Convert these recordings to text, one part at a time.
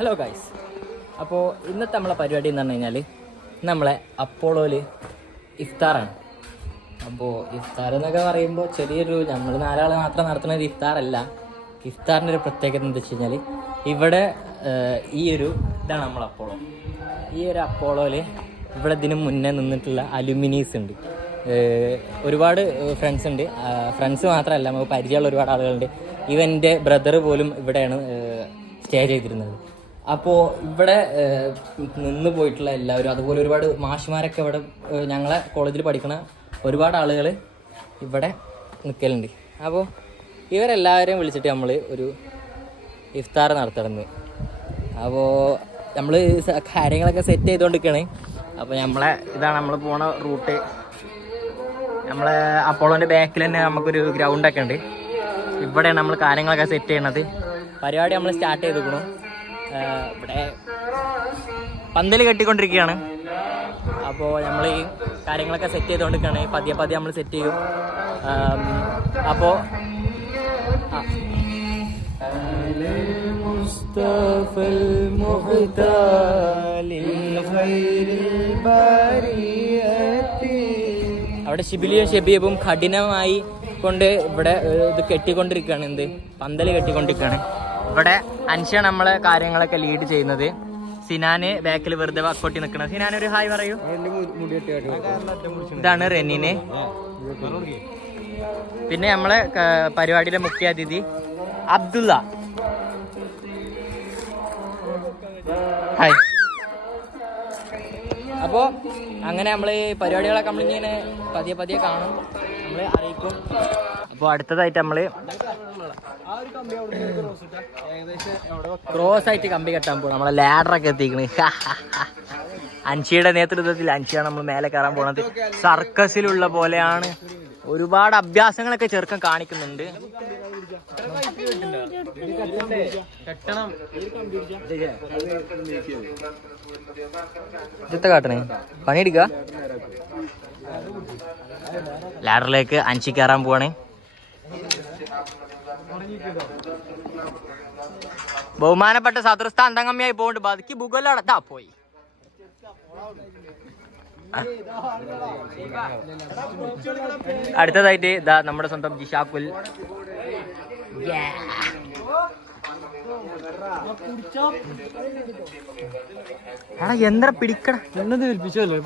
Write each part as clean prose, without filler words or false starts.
Hello guys, അപ്പോൾ ഇന്നത്തെ നമ്മളെ പരിപാടി എന്ന് പറഞ്ഞു കഴിഞ്ഞാൽ നമ്മളെ അപ്പോളോയിൽ ഇഫ്താറാണ്. അപ്പോൾ ഇഫ്താർ എന്നൊക്കെ പറയുമ്പോൾ ചെറിയൊരു നമ്മൾ നാലാൾ മാത്രം നടത്തുന്ന ഒരു ഇഫ്താറല്ല. ഇഫ്താറിൻ്റെ ഒരു പ്രത്യേകത എന്താ വെച്ച് കഴിഞ്ഞാൽ ഇവിടെ ഈ ഒരു ഇതാണ് നമ്മൾ അപ്പോളോ. ഈ ഒരു അപ്പോളോയിൽ ഇവിടെ ഇതിന് മുന്നേ നിന്നിട്ടുള്ള അലുമിനീസ് ഉണ്ട്. ഒരുപാട് ഫ്രണ്ട്സ് ഉണ്ട്. ഫ്രണ്ട്സ് മാത്രമല്ല, നമുക്ക് പരിചയമുള്ള ഒരുപാട് ആളുകളുണ്ട്. ഇവൻ്റെ ബ്രദർ പോലും ഇവിടെയാണ് സ്റ്റേ ചെയ്തിരുന്നത്. അപ്പോൾ ഇവിടെ നിന്ന് പോയിട്ടുള്ള എല്ലാവരും, അതുപോലെ ഒരുപാട് മാഷ്മാരൊക്കെ ഇവിടെ ഞങ്ങളെ കോളേജിൽ പഠിക്കുന്ന ഒരുപാട് ആളുകൾ ഇവിടെ നിൽക്കലുണ്ട്. അപ്പോൾ ഇവരെല്ലാവരെയും വിളിച്ചിട്ട് നമ്മൾ ഒരു ഇഫ്താർ നടത്തുന്നത്. അപ്പോൾ നമ്മൾ കാര്യങ്ങളൊക്കെ സെറ്റ് ചെയ്തുകൊണ്ടിരിക്കുകയാണ്. അപ്പോൾ ഇതാണ് നമ്മൾ പോണ റൂട്ട്. നമ്മളെ അപ്പോളോൻ്റെ ബാക്കിൽ തന്നെ നമുക്കൊരു ഗ്രൗണ്ടൊക്കെ ഉണ്ട്. ഇവിടെയാണ് നമ്മൾ കാര്യങ്ങളൊക്കെ സെറ്റ് ചെയ്യണത്. പരിപാടി നമ്മൾ സ്റ്റാർട്ട് ചെയ്തിരിക്കണം. ഇവിടെ പന്തൽ കെട്ടിക്കൊണ്ടിരിക്കുകയാണ്. അപ്പോൾ നമ്മൾ ഈ കാര്യങ്ങളൊക്കെ സെറ്റ് ചെയ്തുകൊണ്ടിരിക്കുകയാണ്. പതിയെ പതിയെ നമ്മൾ സെറ്റ് ചെയ്യും. അപ്പോൾ അവിടെ ഷിബിലിയും ഷെബീബും കഠിനമായി കൊണ്ട് ഇവിടെ ഇത് കെട്ടിക്കൊണ്ടിരിക്കുകയാണ്. എന്ത് പന്തൽ കെട്ടിക്കൊണ്ടിരിക്കുകയാണ്. ഇവിടെ അൻഷാണ് നമ്മളെ കാര്യങ്ങളൊക്കെ ലീഡ് ചെയ്യുന്നത്. സിനാന് ബാക്കിൽ വെറുതെ വക്കോട്ടി നിൽക്കണം. സിനാൻ ഒരു ഹായ് പറയൂ. ഇതാണ് റെനിന്. പിന്നെ നമ്മളെ പരിപാടിയിലെ മുഖ്യ അതിഥി അബ്ദുള്ള. ഹായ്. അപ്പോൾ അങ്ങനെ നമ്മൾ പരിപാടികളൊക്കെ നമ്മളിങ്ങനെ പതിയെ പതിയെ കാണും, നമ്മൾ അറിയിക്കും. അപ്പോൾ അടുത്തതായിട്ട് നമ്മൾ ക്രോസ് ആയിട്ട് കമ്പി കെട്ടാൻ പോകും. നമ്മളെ ലാഡറൊക്കെ എത്തിക്കണ്. അൻഷിയുടെ നേതൃത്വത്തിൽ അൻഷിയാണ് നമ്മൾ മേലെ കയറാൻ പോകുന്നത്. സർക്കസിലുള്ള പോലെയാണ്. ഒരുപാട് അഭ്യാസങ്ങളൊക്കെ ചെറുക്കൻ കാണിക്കുന്നുണ്ട്. ഇതൊക്കെ കാട്ടണേ, പണിയെടുക്ക. ലാഡറിലേക്ക് അൻഷി കയറാൻ പോവാണ്. ബഹുമാനപ്പെട്ട സദൃസ്ഥാൻ തങ്കമ്മിയായി പോകണ്ട്. ബാക്കി ബുഗലടത്താ പോയി. അടുത്തതായിട്ട് ഇതാ നമ്മുടെ സ്വന്തം ജിഷാക്കുൽ. എന്താ പിടിക്കട എന്നത് ഏൽപ്പിച്ചല്ലേ.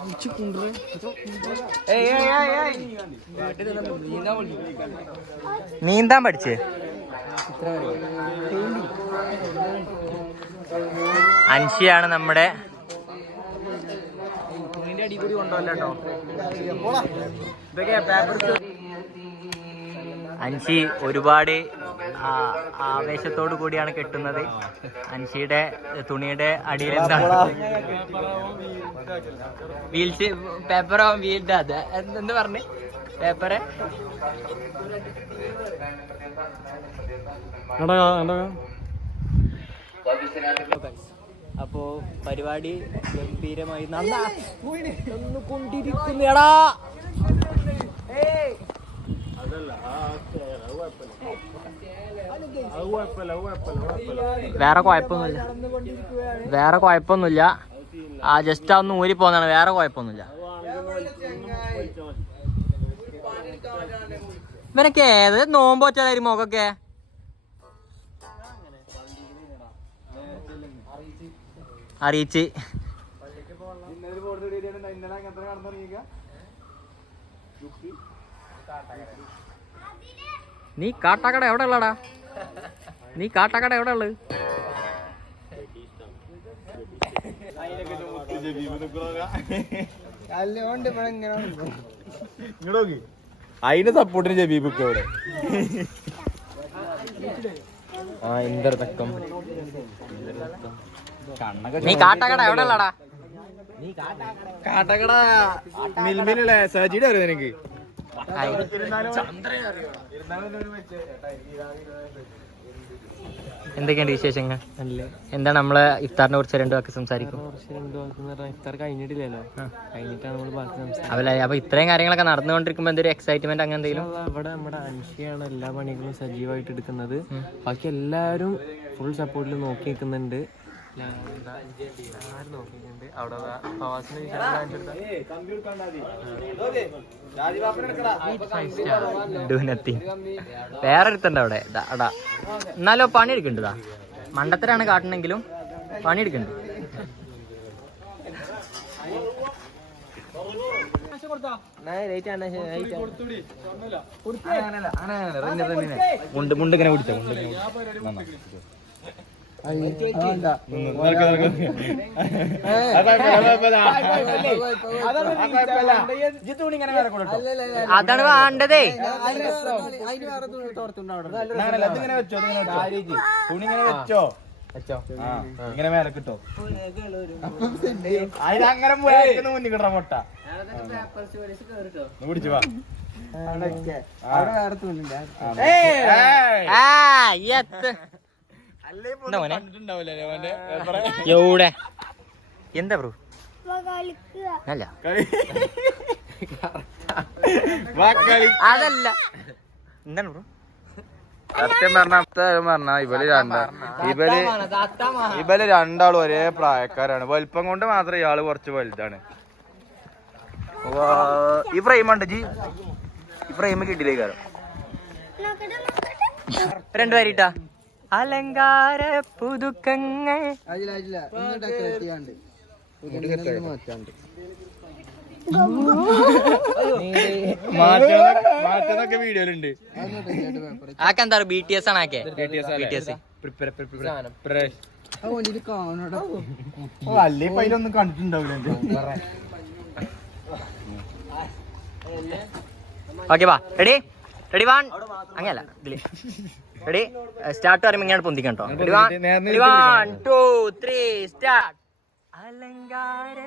നീന്താൻ പഠിച്ചേ. അൻഷിയാണ് നമ്മുടെ. അടിപൊളി കൊണ്ടല്ലോ. അൻഷി ഒരുപാട് ആവേശത്തോടു കൂടിയാണ് കെട്ടുന്നത്. അൻഷിയുടെ തുണിയുടെ അടിയിൽ എന്താണ് വീൽസ് പേപ്പറോ വീൽഡ് അത് എന്ത് പറഞ്ഞ് പേപ്പറ്. അപ്പോ പരിപാടി ഗംഭീരമായി നടന്നുകൊണ്ടിരിക്കുന്നേടാ. വേറെ കുഴപ്പമൊന്നുമില്ല. ആ ജസ്റ്റ് ഒന്ന് ഊരി പോകുന്നതാണ്. വേറെ കുഴപ്പമൊന്നുമില്ല. ഇവനൊക്കെ ഏത് നോമ്പ് വെച്ചാലായിരുന്നു മുഖൊക്കെ. അറിയിച്ച് നീ കാട്ടാക്കട എവിടെ ഉള്ളടാ? നീ കാട്ടാക്കട എവിടെ ഉള്ളത്? അതിന്റെ സപ്പോർട്ടിന് ജബീബൊക്കെ ഇവിടെ. നീ കാട്ടാക്കട എവിടെ ഉള്ളടാ? കാട്ടാക്കട മിൽമിലുള്ള സജിയുടെ അറിയോ നിനക്ക്? എന്തൊക്കെയുണ്ട് വിശേഷങ്ങൾ? എന്താണ് നമ്മളെ ഇഫ്താറിനെ കുറിച്ച് രണ്ടു വാക്ക് സംസാരിക്കും. ഇഫ്താർ കഴിഞ്ഞിട്ടില്ലല്ലോ, കഴിഞ്ഞിട്ടാണ് നമ്മൾ ബാക്കി സംസാരിക്കുന്നത്. അതല്ലേ, അപ്പൊ ഇത്രയും കാര്യങ്ങളൊക്കെ നടന്നുകൊണ്ടിരിക്കുമ്പോ എന്തൊരു എക്സൈറ്റ്മെന്റ് അങ്ങനെ എന്തെങ്കിലും? ഇവിടെ നമ്മുടെ അൻഷിയാണ് എല്ലാ പണികളും സജീവമായിട്ട് എടുക്കുന്നത്. ബാക്കി എല്ലാവരും ഫുൾ സപ്പോർട്ടിൽ നോക്കി നിൽക്കുന്നുണ്ട്. നോക്കിയിട്ടുണ്ട് അവിടെ പ്രവാസിന് വേറൊരുത്തുണ്ട് അവിടെ അടാ എന്നാലോ പണിയെടുക്കണ്ടതാ മണ്ടത്തരാണ് കാട്ടണെങ്കിലും പണിയെടുക്കണ്ട്. മുണ്ട് ഇങ്ങനെ പിടിച്ചോ അതാണ് വേണ്ടതേ. ഇങ്ങനെ മേലെ കിട്ടോ അതിനങ്ങനെ മുന്നിൽ കിട്ട മുട്ട പിടിച്ചു വാ. എവിടെ എന്താ ബ്രോ അല്ല അതല്ല എന്താണ് ബ്രോ സത്യം പറഞ്ഞ ഇവര് രണ്ടാളും ഒരേ പ്രായക്കാരാണ്. വലിപ്പം കൊണ്ട് മാത്രം ഇയാള് കുറച്ച് വലുതാണ്. ഈ ഫ്രെയിം ഉണ്ട് ജി, ഈ ഫ്രെയിം കിട്ടിയില്ലേക്കാരം രണ്ടുപേരിട്ടാ അലങ്കാര പുതുക്കങ്ങൾ മാറ്റൊക്കെ വീഡിയോയിലുണ്ട്. ആക്കെന്താ BTS ആണ് ആക്കെ BTS അല്ലേ അതിലൊന്നും കണ്ടിട്ടുണ്ടാവില്ല. ഓക്കെ വാ റെഡി റെഡി വൺ അങ്ങനല്ല ഇതില് റെഡി സ്റ്റാർട്ട് പറയുമ്പോ ഇങ്ങനെ പൊന്തിക്കണം കേട്ടോ. Ready 1 2 3 start. അലങ്കാര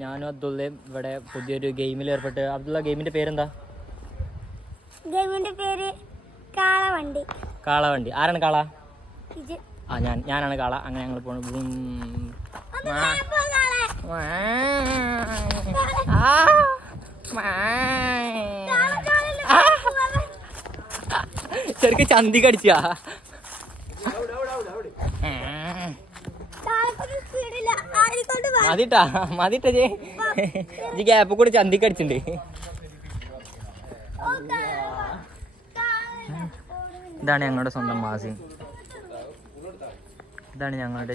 ഞാനും അബ്ദുള്ളയും ഇവിടെ പുതിയൊരു ഗെയിമിൽ ഏർപ്പെട്ട്. അബ്ദുള്ള ഗെയിമിന്റെ പേരെന്താ? ഗെയിമിന്റെ പേര് കാളവണ്ടി. കാളവണ്ടി. ആരാണ് കാള? ഞാനാണ് കാള. അങ്ങനെ ഞങ്ങൾ പോണു. ശരിക്കും ചന്തി കടിച്ചാ മതിട്ടാ മതിട്ട ജി ഗ്യാപ്പ് കൂടെ ചന്തി കടിച്ചിട്ടുണ്ട്. ഇതാണ് ഞങ്ങളുടെ സ്വന്തം മാസിൻ. ഇതാണ് ഞങ്ങളുടെ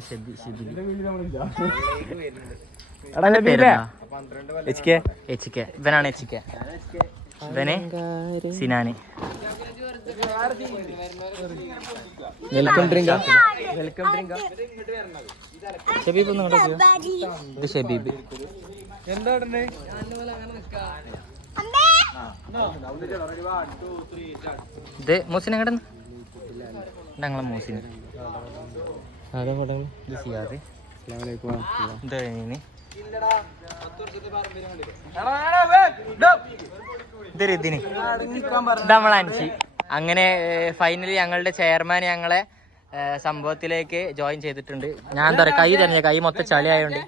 ഇവനാണ് HK. ഇവനെ Sinan. Welcome drink. Welcome drink. Shabeeb ഒന്ന് കൊണ്ടോ. ഇത് ഷബീബ്. ഇത് മൂസിനെ കിടന്ന് ഞങ്ങളെ മൂസിന്. ഇത് സിയാദ്. ഇത് കഴിഞ്ഞ് ഇത് ഇതിന് നമ്മളൻഷി. അങ്ങനെ ഫൈനലി ഞങ്ങളുടെ ചെയർമാൻ ഞങ്ങളെ സംഭവത്തിലേക്ക് ജോയിൻ ചെയ്തിട്ടുണ്ട്. ഞാൻ എന്താ പറയാ, കൈ തന്നെ കൈ മൊത്തം ചളി ആയോണ്ട്.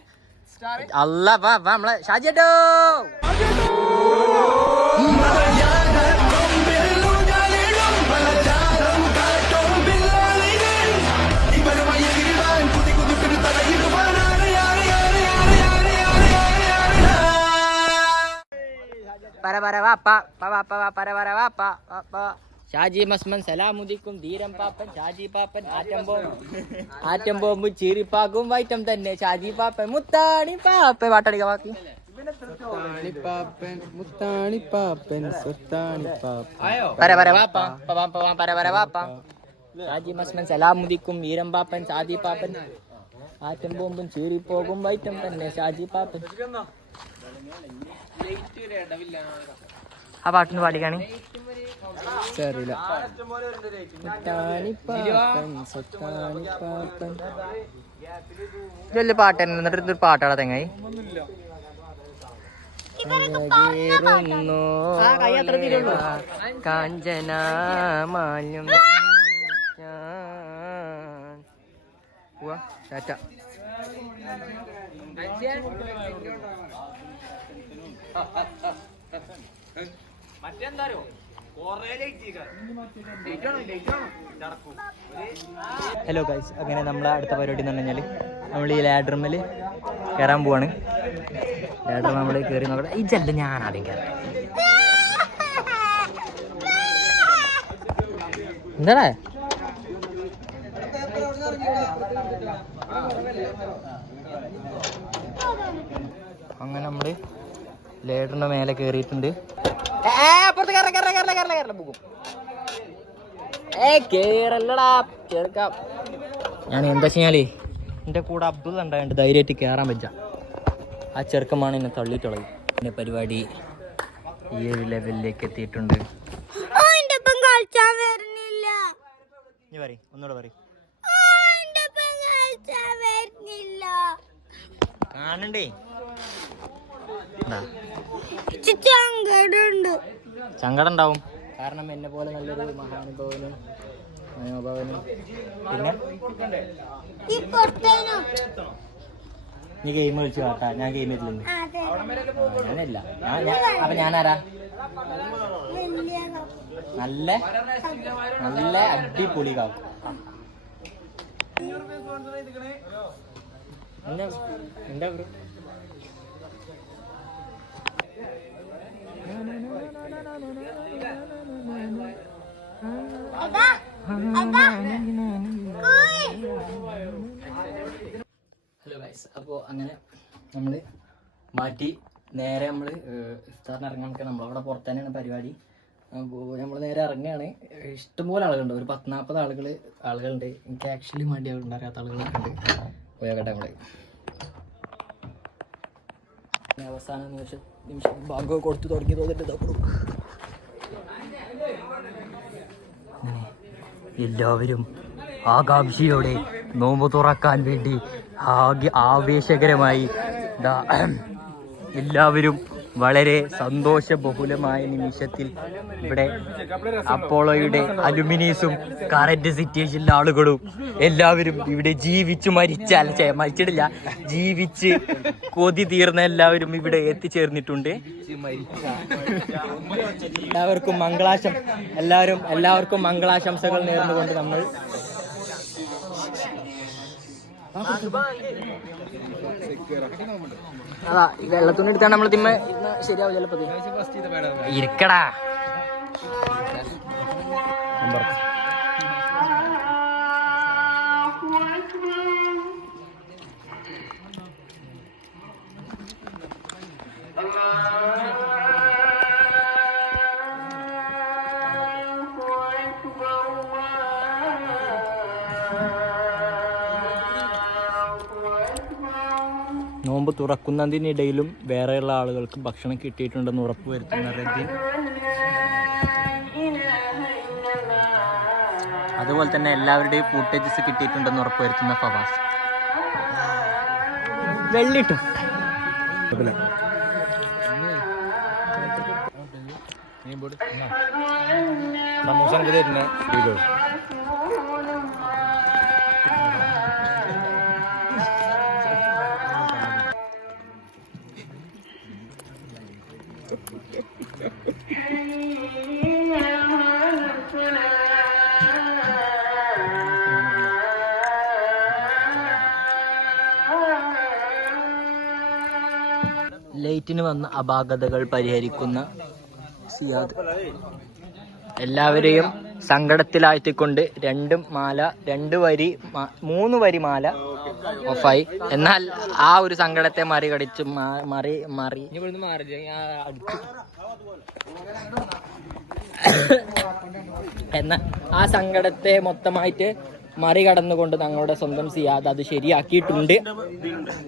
അല്ല വാ വാ നമ്മളെ ഷാജിട്ടോ. ഷാജി മസ്മൻ സലാമുദിക്കും ധീരം പാപ്പൻ ഷാജി പാപ്പൻ ആറ്റം ബോംബ് ചീറിപ്പാക്കും വൈറ്റം തന്നെ ഷാജി പാപ്പൻ മുത്താണി പാപ്പൻ പാട്ടടിക്ക ബാക്കി ഷാജി മസ്മൻ സലാമുദിക്കും വീരം പാപ്പൻ ഷാജി പാപ്പൻ ആറ്റം ബോംബും ചീറിപ്പോകും വൈറ്റം തന്നെ ഷാജി പാപ്പൻ. ആ പാട്ടൊന്ന് പാടിക്കാണി. വലിയ പാട്ട് എന്നിട്ട് പാട്ടാടാ തെങ്ങായി. അഴകേറുന്നു കാഞ്ചനാമാല്യം ടാറ്റ. ഹലോ ഗൈസ്, അങ്ങനെ നമ്മളെ അടുത്ത പരിപാടി എന്ന് പറഞ്ഞു കഴിഞ്ഞാൽ നമ്മൾ ഈ ലാഡ്രമിൽ കയറാൻ പോവാണ്. ലാഡ്രം നമ്മൾ കയറി നോക്കട്ടെ. ഈ ജല്ല ഞാൻ ആദ്യം കയറാം. എന്താടാ അങ്ങനെ നമ്മള് ലേഡറിന്റെ മേലെ കേറിയിട്ടുണ്ട്. ഞാൻ എന്താ വെച്ചാലേ എന്റെ കൂടെ അബ്ദുൾ ഉണ്ടായിട്ട് ധൈര്യമായിട്ട് കയറാൻ പറ്റാ. ആ ചെറുക്കമാണ് എന്നെ തള്ളിയിട്ടുള്ളത്. എന്റെ പരിപാടി ഈ ഒരു ലെവലിലേക്ക് എത്തിയിട്ടുണ്ട്. നീ പറ, ഒന്നുകൂടെ പറ. കാണണ്ടേ? സങ്കടം ഉണ്ടാവും. കാരണം എന്നെ പോലെ നല്ലൊരു മഹാനുഭവനും മനോഭാവനും. പിന്നെ നീ ഗെയിം കളിച്ചു കാട്ടാ, ഞാൻ ഗെയിം കളിച്ചില്ല. അങ്ങനെയല്ല. അപ്പൊ ഞാനാരാ? നല്ല നല്ല അടിപൊളി കാക്കും. എന്താ ഹലോ ഗൈസ്, അപ്പോൾ അങ്ങനെ നമ്മൾ മാറ്റി നേരെ നമ്മൾ ഇഫ്താറിന് ഇറങ്ങാനൊക്കെ നമ്മളവിടെ പുറത്ത് തന്നെയാണ് പരിപാടി. അപ്പോൾ നമ്മൾ നേരെ ഇറങ്ങുകയാണ്. ഇഷ്ടംപോലെ ആളുകളുണ്ട്, ഒരു 40-40 ആളുകളുണ്ട്. എനിക്ക് ആക്ച്വലി മടി അറിയാത്ത ആളുകളൊക്കെ ഉണ്ട്. പോയാകട്ടെ നമ്മൾ അവസാന നിമിഷം ഭാഗം കൊടുത്തു തുടങ്ങി തോന്നിട്ട് എല്ലാവരും ആകാംക്ഷയോടെ നോമ്പ് തുറക്കാൻ വേണ്ടി ആവേശകരമായി എല്ലാവരും വളരെ സന്തോഷബഹുലമായ നിമിഷത്തിൽ ഇവിടെ അപ്പോളോയുടെ അലുമിനിയസും കറന്റ് സിറ്റുവേഷനിലെ ആളുകളും എല്ലാവരും ഇവിടെ ജീവിച്ചു മരിച്ചിട്ടില്ല, ജീവിച്ച് കൊതി തീർന്ന എല്ലാവരും ഇവിടെ എത്തിച്ചേർന്നിട്ടുണ്ട്. എല്ലാവർക്കും മംഗളാശംസകൾ നേർന്നുകൊണ്ട് നമ്മൾ അതാ ഈ വെള്ളത്തുണി എടുത്താണ് നമ്മൾ തിമ്മ ശരിയാവും ചിലപ്പോ. ഇരിക്കടാ. നോമ്പ് തുറക്കുന്നതിനിടയിലും വേറെയുള്ള ആളുകൾക്ക് ഭക്ഷണം കിട്ടിയിട്ടുണ്ടെന്ന് ഉറപ്പുവരുത്തുന്ന റദ്ദീൻ, അതുപോലെ തന്നെ എല്ലാവരുടെയും ഫൂട്ടേജസ് കിട്ടിയിട്ടുണ്ടെന്ന് ഉറപ്പുവരുത്തുന്ന ഫവാസ്. വെള്ളിട്ടു ലൈറ്റിന് വന്ന അപാകതകൾ പരിഹരിക്കുന്ന സിയാദ് എല്ലാവരെയും സങ്കടത്തിലാഴ്ത്തിക്കൊണ്ട് 2 വരി 3 വരി മാല ഓഫായി. എന്നാൽ ആ ഒരു സങ്കടത്തെ മറികടിച്ച് എന്നാൽ ആ സങ്കടത്തെ മൊത്തമായിട്ട് മറികടന്നുകൊണ്ട് തങ്ങളുടെ സ്വന്തം സിയാദ് അത് ശരിയാക്കിയിട്ടുണ്ട്.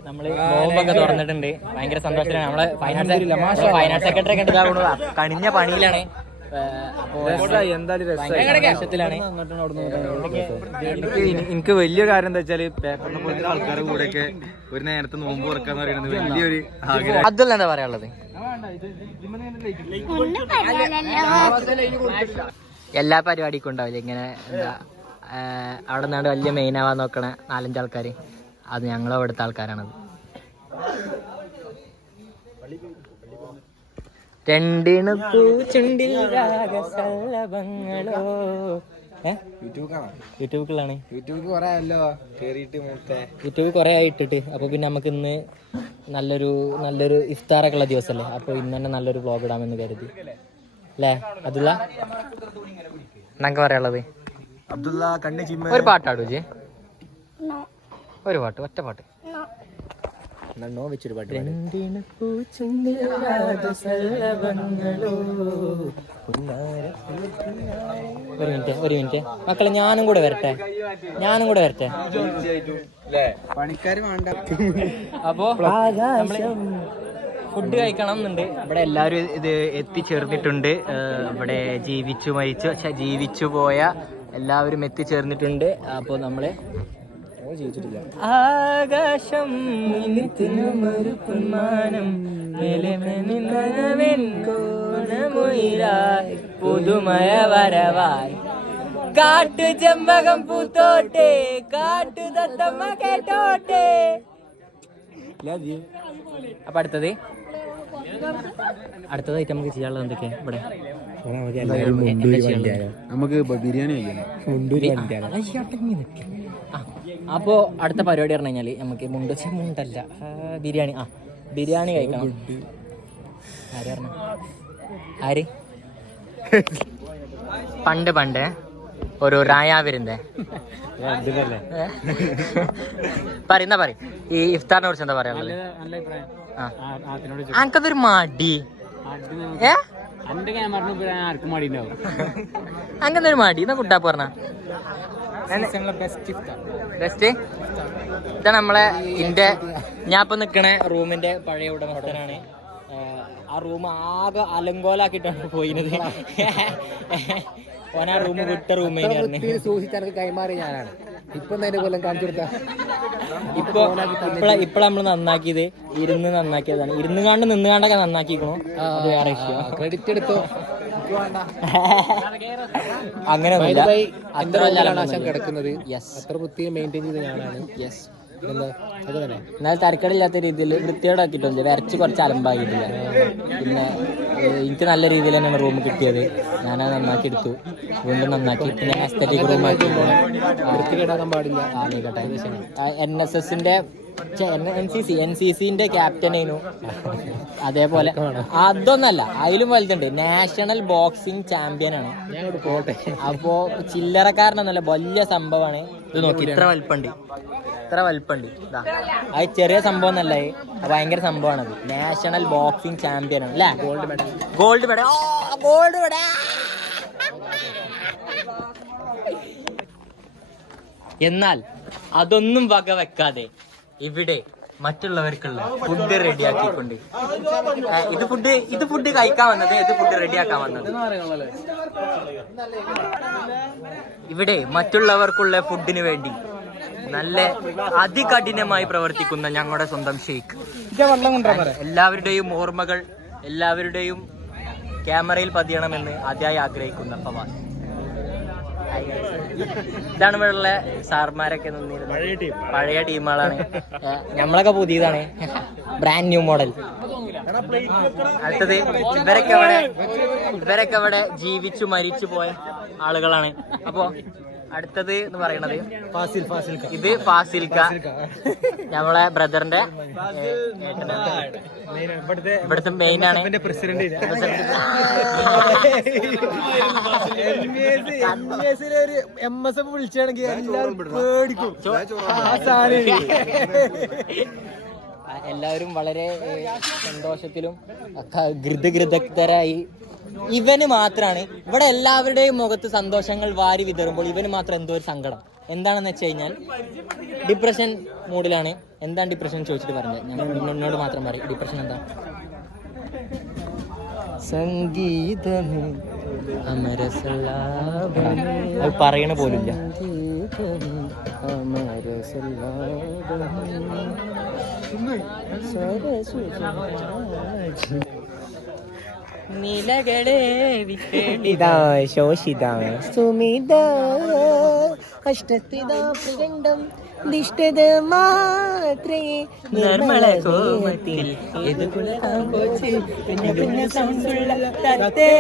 നമ്മള് നോമ്പൊക്കെ തുറന്നിട്ടുണ്ട്. ഭയങ്കര സന്തോഷത്തിലാണ്. നമ്മളെ ഫൈനാൻസ് സെക്രട്ടറി ഒക്കെ കണിഞ്ഞ പണിയിലാണ്. എനിക്ക് വലിയ കാര്യം എന്താ വെച്ചാല് പേപ്പറിനെ പോലത്തെ ആൾക്കാരുടെ കൂടെയൊക്കെ ഒരു നേരത്തെ നോമ്പ് തുറക്കാന്ന് പറയുന്നത് വലിയൊരു ആഗ്രഹം. അതിൽ എന്താ പറയാനുള്ളത്? ഒന്നും പറയാനല്ലോ. എല്ലാ പരിപാടിക്കും ഉണ്ടാവില്ല ഇങ്ങനെ എന്താ അവിടെ നിന്നാണ് വലിയ മെയിൻ ആവാൻ നോക്കണ 4-5 ആൾക്കാർ. അത് ഞങ്ങളെ ഇവിടുത്തെ ആൾക്കാരാണത്. രണ്ടിണു പൂച്ചുണ്ടിൽ രാഗസല്ലഭങ്ങളോ. യൂട്യൂബിലാണ്. യൂട്യൂബ് കുറെ ആയി ഇട്ടിട്ട്. അപ്പൊ പിന്നെ നമുക്ക് ഇന്ന് നല്ലൊരു ഇഫ്താറൊക്കെ ഉള്ള ദിവസമല്ലേ. അപ്പൊ ഇന്ന് തന്നെ നല്ലൊരു വ്ളോഗ് ഇടാമെന്ന് കരുതി അല്ലേ അതുള്ള എന്നൊക്കെ പറയാനുള്ളത്. ഒരു പാട്ടാടൂ ജി, ഒരു പാട്ട്, ഒറ്റ പാട്ട്. നോ വെച്ചൊരു പാട്ട്. ഒരു മിനിറ്റ് മക്കളെ, ഞാനും കൂടെ വരട്ടെ. പണിക്കാര് വേണ്ട. അപ്പോ ഫുഡ് കഴിക്കണം എന്നുണ്ട്. ഇവിടെ എല്ലാവരും ഇത് എത്തിച്ചേർന്നിട്ടുണ്ട്. ഇവിടെ ജീവിച്ചു പോയ എല്ലാവരും എത്തിച്ചേർന്നിട്ടുണ്ട്. അപ്പോൾ നമ്മള് ആകാശം പുതുമഴ വരവായി കാട്ടു ചെമ്പകം പൂത്തോട്ടെ കാട്ടു തത്തമ്മ കേട്ടോട്ടെ. അപ്പൊ അടുത്തതായിട്ട് നമുക്ക് ചെയ്യാനുള്ളത് എന്തൊക്കെയാ ഇവിടെ? നമുക്ക് ബിരിയാണി അപ്പോ അടുത്ത പരിപാടി പറഞ്ഞു കഴിഞ്ഞാല് നമുക്ക് മുണ്ടല്ല ബിരിയാണി. ബിരിയാണി കഴിക്കണം. ആര് പണ്ട് ഒരു റായാവരിന്റെ പറയുന്ന ഈ ഇഫ്താറിനെ കുറിച്ച് എന്താ പറയാനുള്ളത്? അനക്കതൊരു മടി അങ്ങനൊരു മടി എന്നാ കുട്ടാ പറഞ്ഞ ബെസ്റ്റ്. ഇതാണ് നമ്മളെ ഞാൻ ഇപ്പൊ നിക്കണ റൂമിന്റെ പഴയ ഉടമസ്ഥനാണ്. ആ റൂം ആകെ അലങ്കോലാക്കിട്ടാണ് പോയിന്നത്. ഓനാ റൂം വിട്ട റൂമേന്ന് കൈമാറി ഞാനാണ് ഇപ്പൊ കാണിച്ചു കൊടുത്ത. ഇപ്പൊ നമ്മള് നന്നാക്കിയത് ഇരുന്ന് നന്നാക്കിയതാണ്. നിന്ന് കാണ്ടൊക്കെ നന്നാക്കിക്കണു. അത് വേറെ ഇഷ്യൂ. ക്രെഡിറ്റ് എടുത്തോ. അങ്ങനെ കിടക്കുന്നത് അത്ര വൃത്തിയെ മെയിൻറ്റെയിൻ ചെയ്ത് ഞാനാണ്. എന്നാൽ തരക്കേടില്ലാത്ത രീതിയിൽ വൃത്തിയോടാക്കിയിട്ടില്ല. വരച്ച് കുറച്ച് അലമ്പാക്കിയിട്ടില്ല. പിന്നെ എനിക്ക് നല്ല രീതിയിൽ തന്നെയാണ് റൂം കിട്ടിയത്. ഞാനത് നന്നാക്കി എടുത്തു. വീണ്ടും നന്നാക്കി. ഞാൻ എസ്തറ്റിക് റൂം ആക്കി. വൃത്തികേടാക്കാൻ പാടില്ല. NSSന്റെ NCCന്റെ ക്യാപ്റ്റനേനു. അതേപോലെ അതൊന്നല്ല, അതിലും വലുതുണ്ട്. National boxing ചാമ്പ്യനാണ്. അപ്പോ ചില്ലറക്കാരനൊന്നല്ല, വലിയ സംഭവമാണ്. ഇത് നോക്കി, ഇത്ര വലിപ്പുണ്ട്. അത് ചെറിയ സംഭവം എന്നല്ല, ഭയങ്കര സംഭവമാണത്. നാഷണൽ ബോക്സിംഗ് ചാമ്പ്യനാണ് അല്ലേ? Gold medal. എന്നാൽ അതൊന്നും വക വെക്കാതെ ഇവിടെ മറ്റുള്ളവർക്കുള്ള ഫുഡ് റെഡിയാക്കിക്കൊണ്ട് ഇത് ഫുഡ് കഴിക്കാൻ വന്നത്, ഇത് ഫുഡ് റെഡിയാക്കാൻ വന്നത്. ഇവിടെ മറ്റുള്ളവർക്കുള്ള ഫുഡിന് വേണ്ടി നല്ല അതികഠിനമായി പ്രവർത്തിക്കുന്ന ഞങ്ങളുടെ സ്വന്തം ഷെയ്ഖ്. എല്ലാവരുടെയും ഓർമ്മകൾ എല്ലാവരുടെയും ക്യാമറയിൽ പതിയണമെന്ന് അതിയായി ആഗ്രഹിക്കുന്ന ഫവാസ്. ഇതാണ് ഇവിടെയുള്ള സാർമാരൊക്കെ നിന്നിരുന്നത്. പഴയ ടീമുകളാണ്. നമ്മളൊക്കെ പുതിയതാണ്, ബ്രാൻഡ് ന്യൂ മോഡൽ. അടുത്തത് ഇവരൊക്കെ ഇവിടെ ജീവിച്ചു മരിച്ചു പോയ ആളുകളാണ്. അപ്പോ അടുത്തത് എന്ന് പറയുന്നത് ഇത് ഫാസിൽക്ക, നമ്മളെ ബ്രദറിന്റെ ഇവിടുത്തെ മെയിൻ ആണ്. എല്ലാവരും വളരെ സന്തോഷത്തിലും ഗൃതരായി. ഇവന് മാത്രമാണ് ഇവിടെ എല്ലാവരുടെയും മുഖത്ത് സന്തോഷങ്ങൾ വാരി വിതറുമ്പോൾ ഇവന് മാത്രം എന്തോ ഒരു സങ്കടം. എന്താണെന്ന് വെച്ച് കഴിഞ്ഞാൽ ഡിപ്രഷൻ മൂഡിലാണ്. എന്താണ് ഡിപ്രഷൻ ചോദിച്ചിട്ട് പറഞ്ഞത്? ഞങ്ങൾ എന്നോട് മാത്രം പറയും ഡിപ്രഷൻ എന്താ. സംഗീതം അത് പറയണ പോലില്ല. നിലകളെ ഇതാ ശോഷിത സുമിത അഷ്ടസ്ഥിത പ്രകണ്ഠം ദിഷ്ടത മാത്രേ നിർമ്മല കോമത്തിൽ എതുകുലതാമ്പോച്ച് പിന്നെ പിന്നെ സംസുള്ള തത്തേ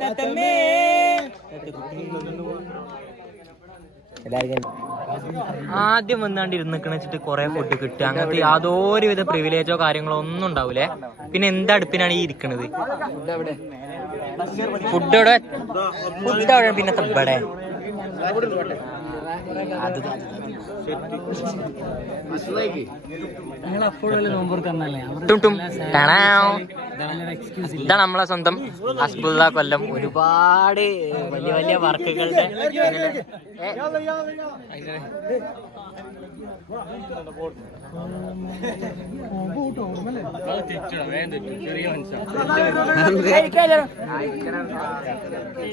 തത്തമ്മേ ആദ്യം വന്നാണ്ട് ഇരുന്നിക്കണ വെച്ചിട്ട് കൊറേ ഫുഡ് കിട്ടുക അങ്ങനത്തെ യാതൊരുവിധ പ്രിവിലേജോ കാര്യങ്ങളോ ഒന്നും ഉണ്ടാവൂലേ. പിന്നെ എന്ത് അടുപ്പിനാണ് ഈ ഇരിക്കണത്? ഫുഡ് എവിടെ പിന്നെ ഇവിടെ ഇതാണ് നമ്മളെ സ്വന്തം ഹസ്ബുള്ള കൊല്ലം. ഒരുപാട് വലിയ വലിയ വർക്കുകളുടെ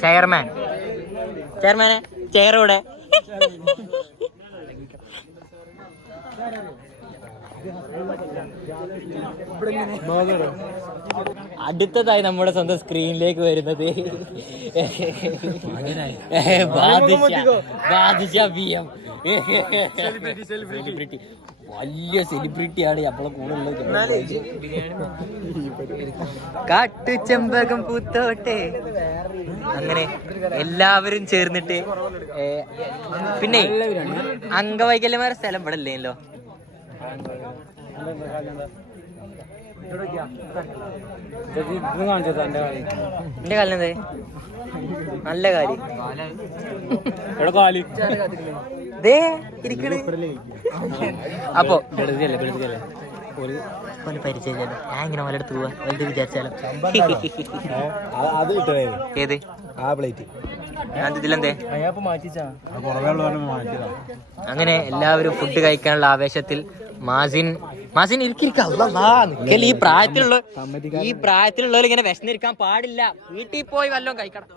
ചെയർമാനെ ചെയറൂടെ അടുത്തതായി നമ്മുടെ സ്വന്തം സ്ക്രീനിലേക്ക് വരുന്നത് സെലിബ്രിറ്റി, വലിയ സെലിബ്രിറ്റിയാണ് നമ്മളെ കൂടെ ഉള്ളത്. കാട്ടുചെമ്പകം പൂത്തോട്ടെ. അങ്ങനെ എല്ലാവരും ചേർന്നിട്ട് പിന്നെ അംഗവൈകല്യമാരുടെ സ്ഥലം ഇവിടെ ഇല്ലല്ലോ. എന്റെ കാലിനെന്തേ നല്ല കാര്യം അപ്പൊ പരിചയം ഞാൻ ഇങ്ങനെ മലയെടുത്ത് പോവാ വലുത് വിചാരിച്ചാലോ. ഏത് ഇതിലെന്തേ? അങ്ങനെ എല്ലാവരും ഫുഡ് കഴിക്കാനുള്ള ആവേശത്തിൽ മാസിൻ ഈ പ്രായത്തിലുള്ളവർ ഇങ്ങനെ വിശന്നിരിക്കാൻ പാടില്ല. വീട്ടിൽ പോയി വല്ലതും കഴിക്കണം.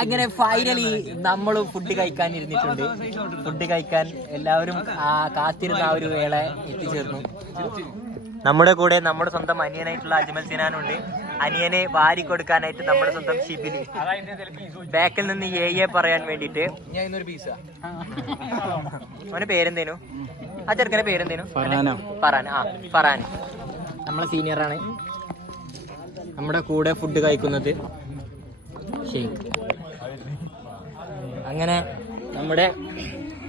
അങ്ങനെ ഫൈനലി നമ്മൾ ഫുഡ് കഴിക്കാൻ ഇരുന്നിട്ടുണ്ട്. ഫുഡ് കഴിക്കാൻ എല്ലാവരും കാത്തിരുന്ന ആ ഒരു വേള എത്തിച്ചേർന്നു. നമ്മുടെ കൂടെ നമ്മുടെ സ്വന്തം അനിയനായിട്ടുള്ള അജ്മൽ സിനാനുണ്ട്. അനിയനെ വാരി കൊടുക്കാനായിട്ട് നമ്മുടെ സ്വന്തം ഷിബിൽ ബാക്കിൽ നിന്ന് ഏയെ പറയാൻ വേണ്ടിട്ട്. അവന്റെ പേരെന്തേനു? ആ ചെറുക്കന്റെ പേരെന്തേനു? ഫറാൻ. നമ്മളെ സീനിയറാണ്. നമ്മുടെ കൂടെ ഫുഡ് കഴിക്കുന്നത് ഷെയ്ഖ്. അങ്ങനെ നമ്മുടെ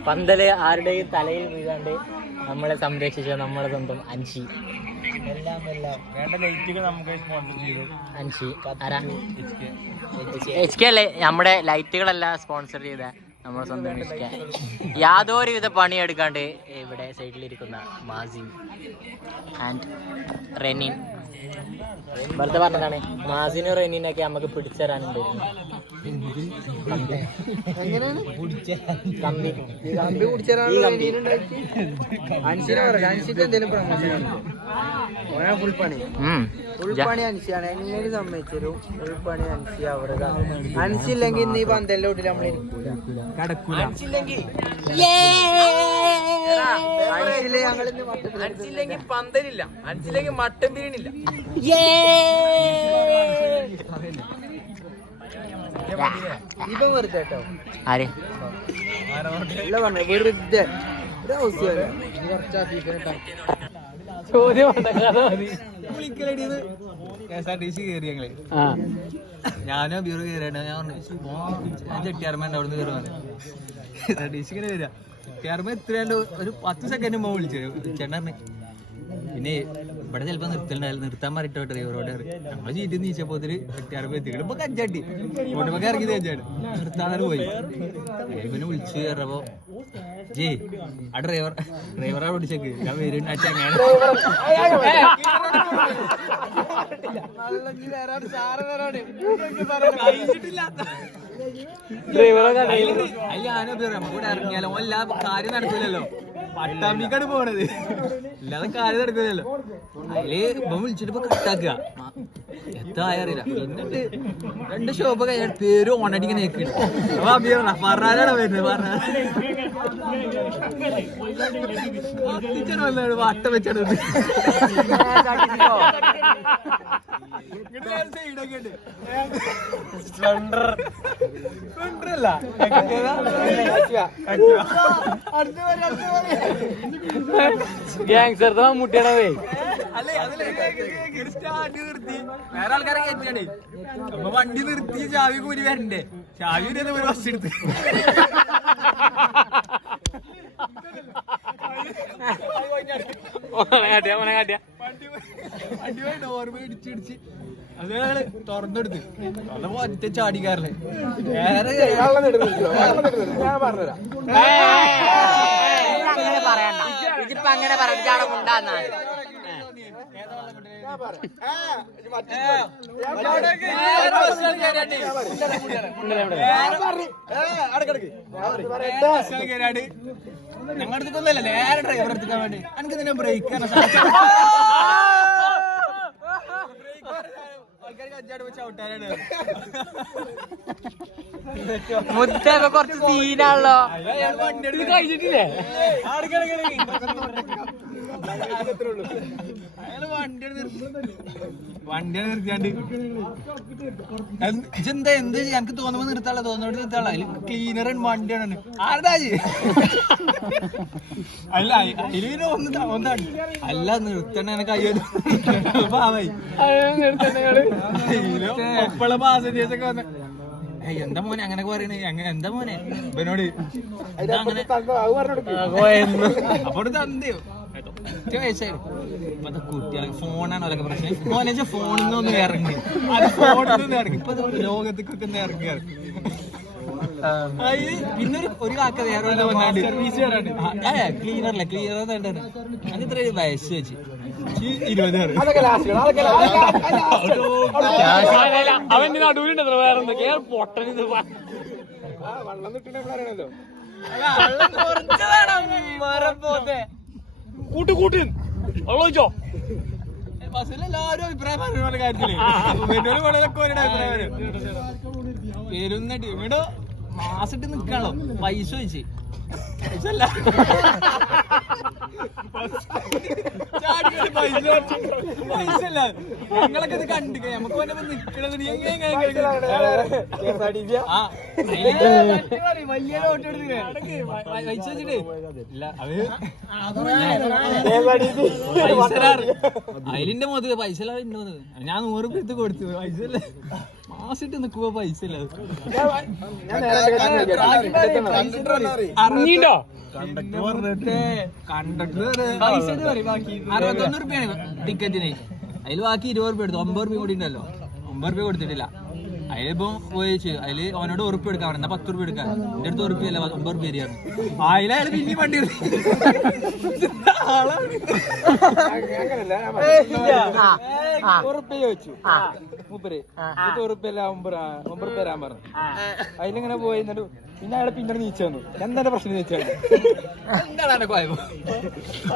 പന്തല് ആരുടെയും തലയിൽ വീഴാണ്ട് നമ്മളെ സംരക്ഷിച്ച നമ്മളെ സ്വന്തം അൻഷി. HK അല്ലേ നമ്മുടെ ലൈറ്റുകളെല്ലാം സ്പോൺസർ ചെയ്ത നമ്മുടെ സ്വന്തം HK. യാതൊരുവിധ പണിയെടുക്കാണ്ട് ഇവിടെ സൈഡിലിരിക്കുന്ന മാസിൻ ആൻഡ് റെനിൻ. വെറുതെ പറഞ്ഞതാണ്, മാസിനും റെനിനൊക്കെ നമുക്ക് പിടിച്ചേരാനുണ്ടായിരുന്നു. അൻസില്ലെങ്കിൽ നീ പന്തല്ലോട്ട് നമ്മൾ കിടക്കൂല. അൻസില്ലെങ്കിൽ പന്തലില്ല, അൻസില്ലെങ്കിൽ മട്ടൻ ബിരിയാണില്ല. ഇപ്പൊ വെറുതെ കേട്ടോ. ആരെ വെറുതെ KSRTC കയറി ഞങ്ങള്. ഞാനോ ബ്യൂറോ കയറിയാണ്. ഞാൻ ചെട്ടിയാർമ്മ അവിടെ നിന്ന് കയറുവാണ്. KSRTC ഇങ്ങനെ വരിക. ചെട്ടിയാർമ്മ എത്രയാണ്ട് ഒരു 10 സെക്കൻഡ് മുമ്പ് വിളിച്ചു ചേട്ടൻ. പിന്നെ ഇവിടെ ചിലപ്പോ നിർത്താൻ പറഞ്ഞിട്ടോ ഡ്രൈവറോട്. നമ്മള് ചീറ്റ് നീച്ചപ്പോത്തില് ചെട്ടിയാർമ്മ എത്തിക്കണം. ഇപ്പൊ കഞ്ചാട്ടി ഓട്ടമൊക്കെ ഇറങ്ങി തേച്ചാണ്. നിർത്താതെ പോയി. പിന്നെ വിളിച്ചു കയറപ്പോ ആ ഡ്രൈവറെ വിളിച്ചേക്ക് ഞാൻ വരും. നമുക്കൂടെ ഇറങ്ങിയാലോ എല്ലാ കാര്യം നടക്കൂലല്ലോ. പട്ടാമ്പിക്കാണ് പോണത്, ഇല്ലാതെ കാര്യം നടക്കൂലല്ലോ. അതില് ഇപ്പം വിളിച്ചിട്ട് ഇപ്പൊ കട്ടാക്കുക എത്തായ അറിയില്ല. എന്നിട്ട് 2 ഷോപ്പ് കഴിഞ്ഞ പേര് ഓണടിക്കാൻ ഫറാനാണ് വരുന്നത്. വട്ടം വെച്ചാണ് ഗ്യാങ്സ്റ്റർ മമ്മൂട്ടിയാണേ. അല്ലേ സ്റ്റാർട്ട് നിർത്തി വേറെ ആൾക്കാരെ കയറ്റിയാണേ. അപ്പൊ വണ്ടി നിർത്തി ചാവി കൂരി വരണ്ടേ? ചാവി ഒരു ബസ് എടുത്ത് വണ്ടി പോയി ഡോർമ ഇടിച്ചിടിച്ച് അതാണ് തുറന്നെടുത്ത് അതപ്പോ ഒറ്റ ചാടിക്കാറില്ലേ വേറെ ഇതിപ്പോ അങ്ങനെ പറഞ്ഞാണ്. ഞങ്ങളുടെ അടുത്തൊന്നല്ല നേരെ ഡ്രൈവർ എടുക്കാൻ വേണ്ടി എനിക്ക് ഇതിനെ ബ്രേക്ക് ആൾക്കാർ കഞ്ചാട് വെച്ച് ഔട്ടാനാണ്. മുദ്ദൊക്കെ കുറച്ച് സീനാണല്ലോ. വണ്ടി എടുത്ത് കഴിച്ചിട്ടില്ലേ? അയാള് വണ്ടിയാണ് നിർത്തിയാണ്ട് എന്താ എന്ത് എനിക്ക് തോന്നുമ്പോ നിർത്താള തോന്നുന്നോട് നിർത്താള അതില് ക്ലീനർ വണ്ടിയാണ് ആരതാ അല്ല അതില് ഒന്നാണ് അല്ല നിർത്തണ എനക്ക് അയ്യോ പാവായി ഒപ്പള പാസഞ്ചേഴ്സ് ഒക്കെ വന്ന എന്താ മോനെ അങ്ങനൊക്കെ പറയണേ അങ്ങനെ എന്താ മോനെ ഇവനോട് അപ്പോഴ് തന്തയോ ഇപ്പത്തെ കുട്ടികൾക്ക് ഫോണാണ് അതൊക്കെ പ്രശ്നം. മോനെ ഫോണിൽ നിന്നൊന്നും ഇറങ്ങി അത് ഫോണിൽ നിന്ന് ഇറങ്ങി ഇപ്പൊ ലോകത്തേക്കൊക്കെ ഒന്ന് ഇറങ്ങിയാണ്. പിന്നെ ഒരു കാക്ക വേറെ വന്നാണ്ട് ക്ലീനറല്ലേ ക്ലീനർ വേണ്ടാണ് അങ്ങനെ ഇത്ര വയസ്സ് വെച്ച് 20 അവന്റെ നടുവിലുണ്ട് വേറെ എന്തൊക്കെ പൊട്ടനിത് വെള്ളം നിൽക്കണല്ലോ കൂട്ട് വെള്ളോ ബസ്സിലെല്ലാരും അഭിപ്രായം പറഞ്ഞ കാര്യത്തില് പേരുന്നിട്ട് ഇവിടെ മാസിട്ട് നിക്കാണല്ലോ പൈസ വെച്ച് പൈസ അല്ല നിങ്ങളൊക്കെ ഇത് കണ്ടിക്ക നമുക്ക് വന്നപ്പോ നിക്കണത് വലിയ നോട്ട് എടുത്തില്ലേ പൈസ വെച്ചിട്ട് ഇല്ല അതിലിന്റെ മുതൽ പൈസ ഞാൻ 100 രൂപ എടുത്ത് കൊടുത്തു പൈസ അല്ലേ മാസിട്ട് നിക്കുമ്പോ പൈസ ഇല്ല അറിഞ്ഞിട്ടോ കണ്ടക്ടർ 61 രൂപയാണ് ടിക്കറ്റിന് അതിൽ ബാക്കി 20 രൂപ എടുത്തു 9 രൂപ കൂടി ഉണ്ടല്ലോ 9 രൂപ കൊടുത്തിട്ടില്ല അതിലിപ്പോ പോയിച്ച് അതില് അവനോട് ഉറുപ്പ് എടുക്കാൻ പറഞ്ഞ 10 രൂപ എടുക്കാൻ എന്റെ അടുത്ത് ഉറുപ്പിയല്ല 9 രൂപ ഏരിയാണ് അതിലയാൾ പിന്നെ വണ്ടി ഉറുപ്പ് ചോദിച്ചു മൂപ്പര് ഉറുപ്പല്ല 9 രൂപ തരാൻ പറഞ്ഞു അതിലിങ്ങനെ പോയി എന്നിട്ട് പിന്നെ അയാളെ പിന്നീട് നീച്ചു വന്നു എന്താണ് പ്രശ്നം നീച്ചാണ് എന്താണ് കുഴപ്പം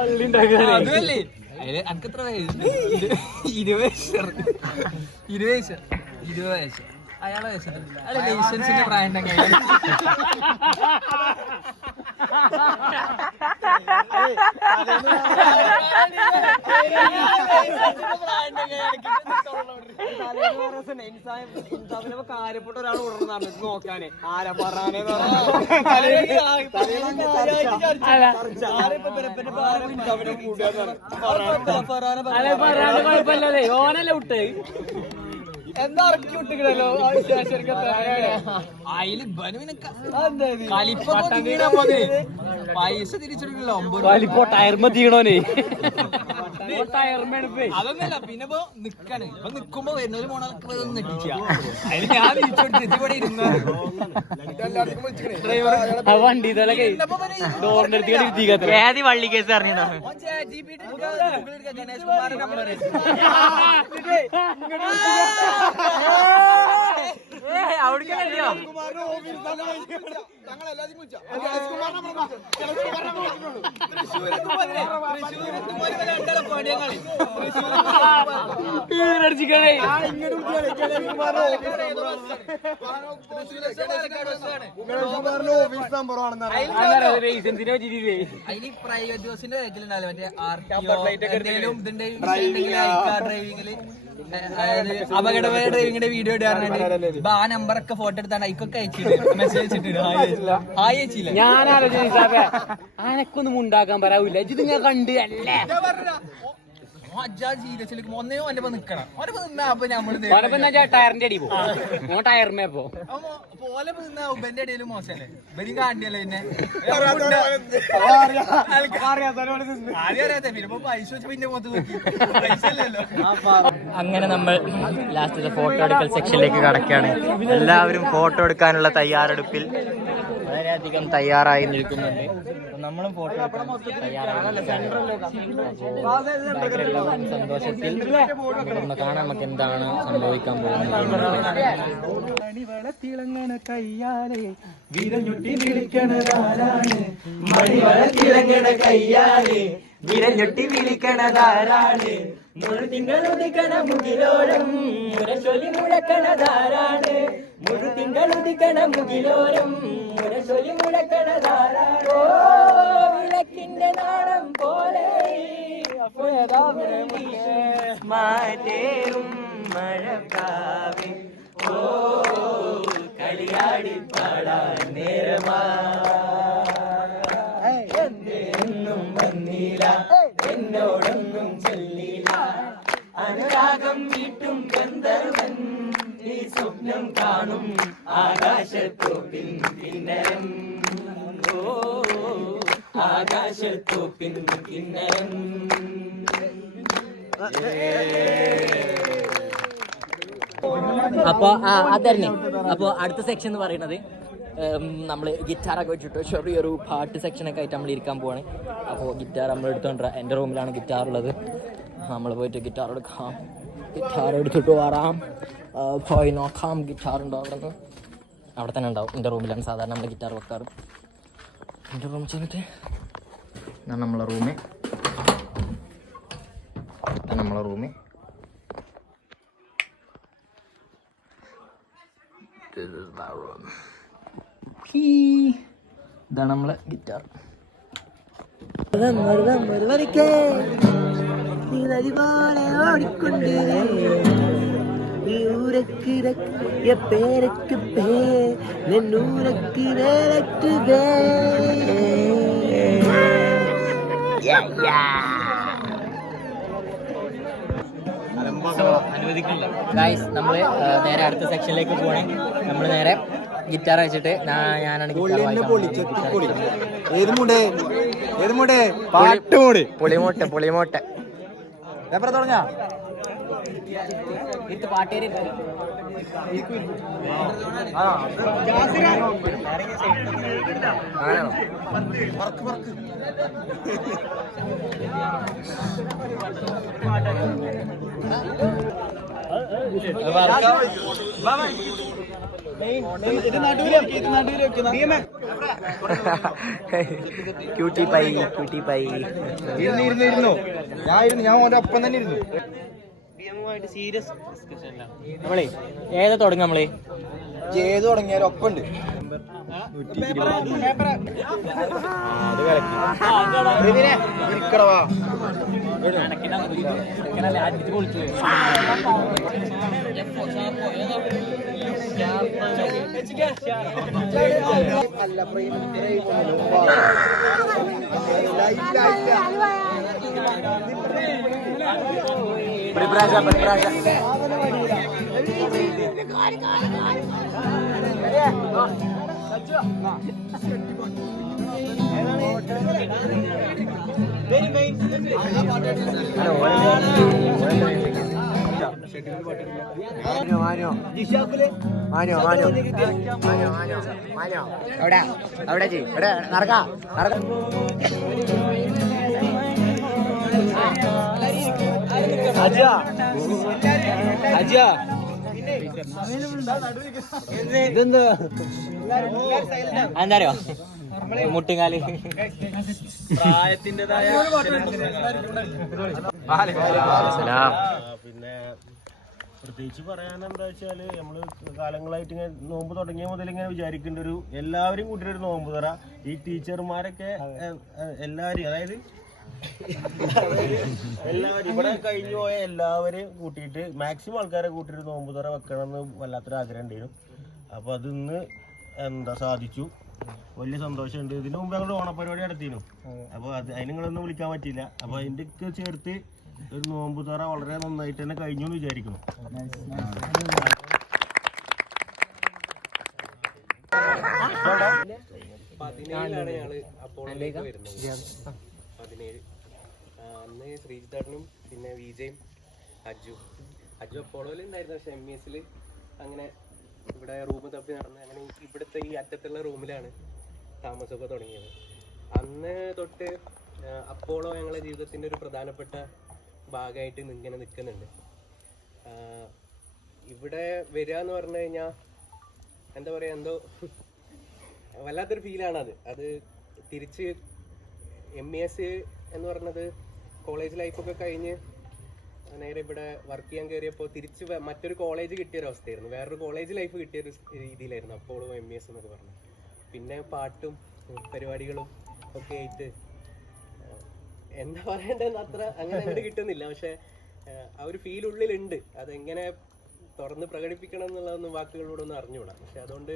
അതുമല്ലേ അതില് എനിക്കെത്ര 20 വയസ്സ് അയാളെ വയസ്സ് അയാളെ ലൈസൻസിന്റെ പ്രായം കാര്യപ്പെട്ട ഒരാൾ ഉടനെ നോക്കാനേ ആരാ പറയാനേ കുഴപ്പമില്ലല്ലേ ഓനല്ലേ വിട്ട് എന്താ ഇറക്കി വിട്ടിക്കണല്ലോ അതില് പൈസ തിരിച്ചെടുക്കണല്ലോ ടയർമീണോനെ അതൊന്നല്ല പിന്നെ ഇപ്പൊ നിക്കാണ് ഇപ്പൊ നിക്കുമ്പോ വരുന്നൊരു മോണൊക്കെ നെട്ടിച്ച അതിന് ഞാൻ തിരിച്ചെടുത്ത് ഇവിടെ ഇരുന്ന വണ്ടി ഡോറിന്റെ വള്ളി കേസ് അറിഞ്ഞോ ഗണേഷ് കുമാർ നമ്പർ അതിന് പ്രൈവറ്റ് ബസ്സിന്റെ ബാക്കിലുണ്ടാവില്ല മറ്റേ ഡ്രൈവിംഗില് അപകടമായ ഡ്രൈവിംഗിന്റെ വീഡിയോ ഇടാറുണ്ട്. ആ നമ്പറൊക്കെ ഫോട്ടോ എടുത്താണ് അയക്കൊക്കെ അയച്ചിട്ട് മെസ്സേജ് അയച്ചിട്ട് ഹായ് അയച്ചില്ല. ഞാൻ ആലോചിച്ച ആനക്കൊന്നും ഉണ്ടാക്കാൻ പറയാവില്ല. ഇത് നിങ്ങൾ കണ്ട് അല്ലേ ഒന്നേ ഓന്റെ നിക്കണം. ഓനപ്പോ നിന്നാ അപ്പൊ നമ്മള് ടയറിന്റെ അടി പോകും. ടയറിമേ പോ ഓലപ്പോ നിന്നാ ഉബന്റെ ഇടയിലും മോശമല്ലേ? ഇവരും കാണിയല്ലേ പിന്നെ ആദ്യം പിന്നെ പൈസ വെച്ച് പിന്നെ മൊത്തം നോക്കി പൈസ അല്ലല്ലോ. അങ്ങനെ നമ്മൾ ലാസ്റ്റത്തെ ഫോട്ടോ എടുക്കൽ സെക്ഷനിലേക്ക് കടക്കുകയാണ്. എല്ലാവരും ഫോട്ടോ എടുക്കാനുള്ള തയ്യാറെടുപ്പിൽ വളരെയധികം തയ്യാറായി നിൽക്കുന്നുണ്ട്. നമ്മളും ഫോട്ടോ എടുക്കാൻ തയ്യാറായി സന്തോഷത്തിൽ ഒന്ന് കാണാൻ നമുക്ക് എന്താണ് സംഭവിക്കാൻ പോകുന്നത്. തിളങ്ങണ കയ്യാലെ വിരഞ്ഞുട്ടി വിളിക്കണതാരാണ്? തിളങ്ങണ കയ്യാലെ വിരഞ്ഞൊട്ടി വിളിക്കണതാരാണ്? മുഴുതിങ്കളുദിക്കണ മുകിലോരം മുരശൊലി മുഴക്കണതാരാണ്? മുഴുതിങ്കളുദിക്കണ മുകിലോരം മുരശൊലി മുഴക്കണതാരാണ്? വിളക്കിന്റെ നാളം പോലെ മാറ്റേറും മഴക്കാവേ കളിയാടിപ്പാടാൻ നേരമാ എന്നും വന്നില്ല എന്നോടൊന്നും ചൊല്ലില്ല അനുരാഗം വീട്ടും ഗന്ധർവൻ ഈ സ്വപ്നം കാണും ആകാശത്തോപ്പിൻ കിന്നരം. ഓ ആകാശത്തോപ്പിൻ കിന്നരം. അപ്പൊ അതന്നെ. അപ്പൊ അടുത്ത സെക്ഷൻ എന്ന് പറയുന്നത് നമ്മൾ ഗിറ്റാറൊക്കെ വെച്ചിട്ട് ചെറിയൊരു പാട്ട് സെക്ഷനൊക്കെ ആയിട്ട് നമ്മൾ ഇരിക്കാൻ പോവാണ്. അപ്പോൾ ഗിറ്റാർ നമ്മൾ എടുത്തോണ്ട് എൻ്റെ റൂമിലാണ് ഗിറ്റാർ ഉള്ളത്. നമ്മൾ പോയിട്ട് ഗിറ്റാർ എടുക്കാം. ഗിറ്റാർ എടുത്തിട്ട് വരാം. പോയി നോക്കാം ഗിറ്റാർ ഉണ്ടോ അവിടെ നിന്ന്. അവിടെ തന്നെ ഉണ്ടാവും. എൻ്റെ റൂമിലാണ് സാധാരണ നമ്മൾ ഗിറ്റാർ വെക്കാറ്. എൻ്റെ റൂമിൽ ചെന്നിട്ട് ഇതാണ് നമ്മളെ റൂമ്. നമ്മളെ റൂമ് ഇതാണ് നമ്മളെ ഗിറ്റാർ. അനുവദിക്കില്ല ഗൈസ്. നമ്മള് നേരെ അടുത്ത സെക്ഷനിലേക്ക് പോവാണ്. നമ്മൾ നേരെ ഗിറ്റാർ വെച്ചിട്ട് ഞാനാണ് പൊളിമോട്ടെ തുടങ്ങാ പാട്ടേരി ക്യൂട്ടി പൈ ഇരുന്നു. ഞാൻ ഓന്റെ ഒപ്പം തന്നെ ഇരുന്നു. സീരിയസ് നമ്മളെ ഏതാ തുടങ്ങ നമ്മള് ഏത് തുടങ്ങിയാലും ഒപ്പുണ്ട്. എന്താറിയോ മുട്ടിങ്ങാല് പ്രായത്തിൻ്റെതായ പിന്നെ പ്രത്യേകിച്ച് പറയാനെന്താ വെച്ചാൽ നമ്മൾ കാലങ്ങളായിട്ട് ഇങ്ങനെ നോമ്പ് തുടങ്ങിയ മുതൽ ഇങ്ങനെ വിചാരിക്കേണ്ട ഒരു എല്ലാവരും കൂട്ടിയൊരു നോമ്പ് തുറ. ഈ ടീച്ചർമാരൊക്കെ എല്ലാവരും അതായത് എല്ലാവരും ഇവിടെ കഴിഞ്ഞു പോയ എല്ലാവരെയും കൂട്ടിയിട്ട് മാക്സിമം ആൾക്കാരെ കൂട്ടിയിട്ട് നോമ്പ് തുറ വെക്കണം എന്ന് വല്ലാത്തൊരു ആഗ്രഹം ഉണ്ടായിരുന്നു. അപ്പോൾ അത് ഇന്ന് സാധിച്ചു. വലിയ സന്തോഷമുണ്ട്. ഇതിന് മുമ്പ് ഞങ്ങൾ ഓണപ്പരിപാടി നടത്തിയിരുന്നു. അപ്പോൾ അതിന് നിങ്ങളൊന്നും വിളിക്കാൻ പറ്റിയില്ല. അപ്പോൾ അതിൻ്റെ ഒക്കെ ചേർത്ത് ഒരു നോമ്പ് തുറ വളരെ നന്നായിട്ട് തന്നെ കഴിഞ്ഞു എന്ന് വിചാരിക്കുന്നു. അന്ന് ശ്രീജിത്താട്ടനും പിന്നെ വിജയും അജു അപ്പോളോയിൽ ഉണ്ടായിരുന്നു. പക്ഷെ MES അങ്ങനെ ഇവിടെ റൂം തപ്പി നടന്ന് അങ്ങനെ ഇവിടുത്തെ ഈ അറ്റത്തുള്ള റൂമിലാണ് താമസമൊക്കെ തുടങ്ങിയത്. അന്ന് തൊട്ട് അപ്പോളോ ഞങ്ങളുടെ ജീവിതത്തിൻ്റെ ഒരു പ്രധാനപ്പെട്ട ഭാഗമായിട്ട് ഇങ്ങനെ നിൽക്കുന്നുണ്ട്. ഇവിടെ വരിക എന്ന് പറഞ്ഞു കഴിഞ്ഞാൽ എന്താ പറയുക, എന്തോ വല്ലാത്തൊരു ഫീലാണത്. അത് തിരിച്ച് MES എന്ന് പറഞ്ഞത് കോളേജ് ലൈഫൊക്കെ കഴിഞ്ഞ് നേരെ ഇവിടെ വർക്ക് ചെയ്യാൻ കയറിയപ്പോൾ തിരിച്ച് മറ്റൊരു കോളേജ് കിട്ടിയൊരവസ്ഥയായിരുന്നു. വേറൊരു കോളേജ് ലൈഫ് കിട്ടിയൊരു രീതിയിലായിരുന്നു അപ്പോളോ MES എന്നൊക്കെ പറഞ്ഞു. പിന്നെ പാട്ടും പരിപാടികളും ഒക്കെ ആയിട്ട് എന്താ പറയേണ്ടതെന്ന് അത്ര അങ്ങനെ കിട്ടുന്നില്ല. പക്ഷെ ആ ഒരു ഫീൽ ഉള്ളിലുണ്ട്. അതെങ്ങനെ തുറന്ന് പ്രകടിപ്പിക്കണം എന്നുള്ളതൊന്നും വാക്കുകളോടൊന്നും അറിഞ്ഞുകൂടാ. പക്ഷെ അതുകൊണ്ട്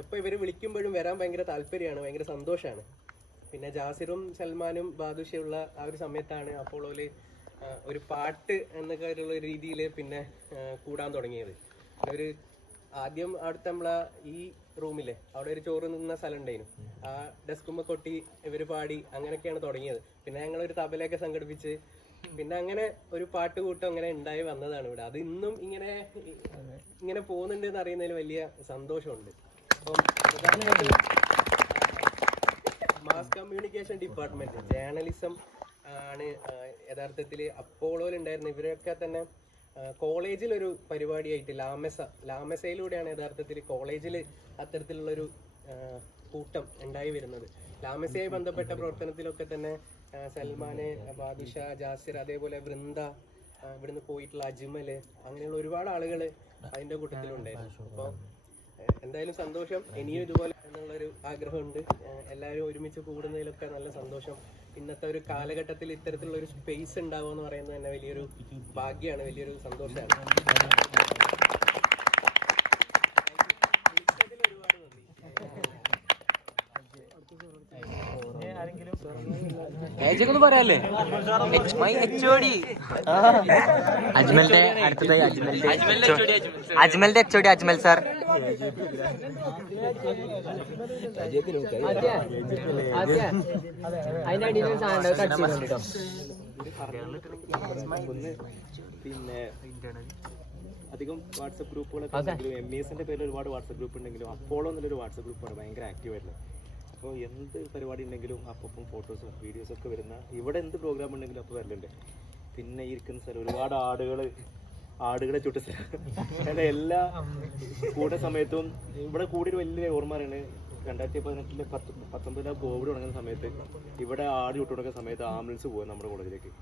എപ്പോൾ ഇവർ വിളിക്കുമ്പോഴും വരാൻ ഭയങ്കര താല്പര്യമാണ്, ഭയങ്കര സന്തോഷമാണ്. പിന്നെ ജാസിറും സൽമാനും ബാദുഷയുള്ള ആ ഒരു സമയത്താണ് അപ്പോളോയിൽ ഒരു പാട്ട് എന്നൊക്കെ ഉള്ള രീതിയിൽ പിന്നെ കൂടാൻ തുടങ്ങിയത്. ഒരു ആദ്യം അവിടുത്തെ നമ്മളെ ഈ റൂമിലെ അവിടെ ഒരു ചോറ് നിന്ന സ്ഥലം ഉണ്ടായിരുന്നു. ആ ഡെസ്കുമ്പോ കൊട്ടി ഇവർ പാടി അങ്ങനെയൊക്കെയാണ് തുടങ്ങിയത്. പിന്നെ ഞങ്ങളൊരു തബലയൊക്കെ സംഘടിപ്പിച്ച് പിന്നെ അങ്ങനെ ഒരു പാട്ടുകൂട്ടം അങ്ങനെ ഉണ്ടായി വന്നതാണ് ഇവിടെ. അത് ഇന്നും ഇങ്ങനെ പോകുന്നുണ്ട് എന്ന് അറിയുന്നതിൽ വലിയ സന്തോഷമുണ്ട്. അപ്പം പ്രധാനമായിട്ടും മാസ് കമ്മ്യൂണിക്കേഷൻ ഡിപ്പാർട്ട്മെന്റ് ജേർണലിസം ആണ് യഥാർത്ഥത്തിൽ അപ്പോളോയിൽ ഉണ്ടായിരുന്ന. ഇവരൊക്കെ തന്നെ കോളേജിലൊരു പരിപാടിയായിട്ട് ലാമസയിലൂടെയാണ് യഥാർത്ഥത്തിൽ കോളേജിൽ അത്തരത്തിലുള്ളൊരു കൂട്ടം ഉണ്ടായി വരുന്നത്. ലാമസയായി ബന്ധപ്പെട്ട പ്രവർത്തനത്തിലൊക്കെ തന്നെ സൽമാന്, ബാദുഷ, ജാസിർ, അതേപോലെ വൃന്ദ, ഇവിടുന്ന് പോയിട്ടുള്ള അജ്മല്, അങ്ങനെയുള്ള ഒരുപാട് ആളുകൾ അതിൻ്റെ കൂട്ടത്തിലുണ്ടായിരുന്നു. അപ്പോൾ എന്തായാലും സന്തോഷം. ഇനിയും ഇതുപോലെ എന്നുള്ളൊരു ആഗ്രഹമുണ്ട്. എല്ലാവരും ഒരുമിച്ച് കൂടുന്നതിലൊക്കെ നല്ല സന്തോഷം. ഇന്നത്തെ ഒരു കാലഘട്ടത്തിൽ ഇത്തരത്തിലുള്ള ഒരു സ്പേസ് ഉണ്ടാവുക എന്ന് പറയുന്നത് തന്നെ വലിയൊരു ഭാഗ്യമാണ്, വലിയൊരു സന്തോഷമാണ്. ഒന്നും പറയാല്ലേ? അജ്മലിന്റെ അടുത്തതായി അജ്മലിന്റെ HOD അജ്മൽ സാർ. പിന്നെ അധികം വാട്സപ്പ് ഗ്രൂപ്പുകളൊക്കെ ഉണ്ടെങ്കിലും MESന്റെ പേരിൽ ഒരുപാട് വാട്സപ്പ് ഗ്രൂപ്പ് ഉണ്ടെങ്കിലും അപ്പോളോ എന്നുള്ളൊരു വാട്സപ്പ് ഗ്രൂപ്പാണ് ഭയങ്കര ആക്റ്റീവായിരുന്നു. അപ്പോൾ എന്ത് പരിപാടി ഉണ്ടെങ്കിലും അപ്പം ഫോട്ടോസും വീഡിയോസും ഒക്കെ വരുന്ന, ഇവിടെ എന്ത് പ്രോഗ്രാം ഉണ്ടെങ്കിലും അപ്പോൾ വരലുണ്ട്. പിന്നെ ഇരിക്കുന്ന സ്ഥലം ഒരുപാട് ആടുകളെ ചുട്ട സ്ഥലം. അങ്ങനെ എല്ലാ കൂടെ സമയത്തും ഇവിടെ കൂടിയൊരു വലിയ ഓർമ്മയാണ് 2018 19 കോവിഡ് തുടങ്ങുന്ന സമയത്ത് ഇവിടെ ആട് ചുട്ടു തുടങ്ങുന്ന സമയത്ത് ആംബുലൻസ് പോകാൻ നമ്മുടെ കോളേജിലേക്ക്.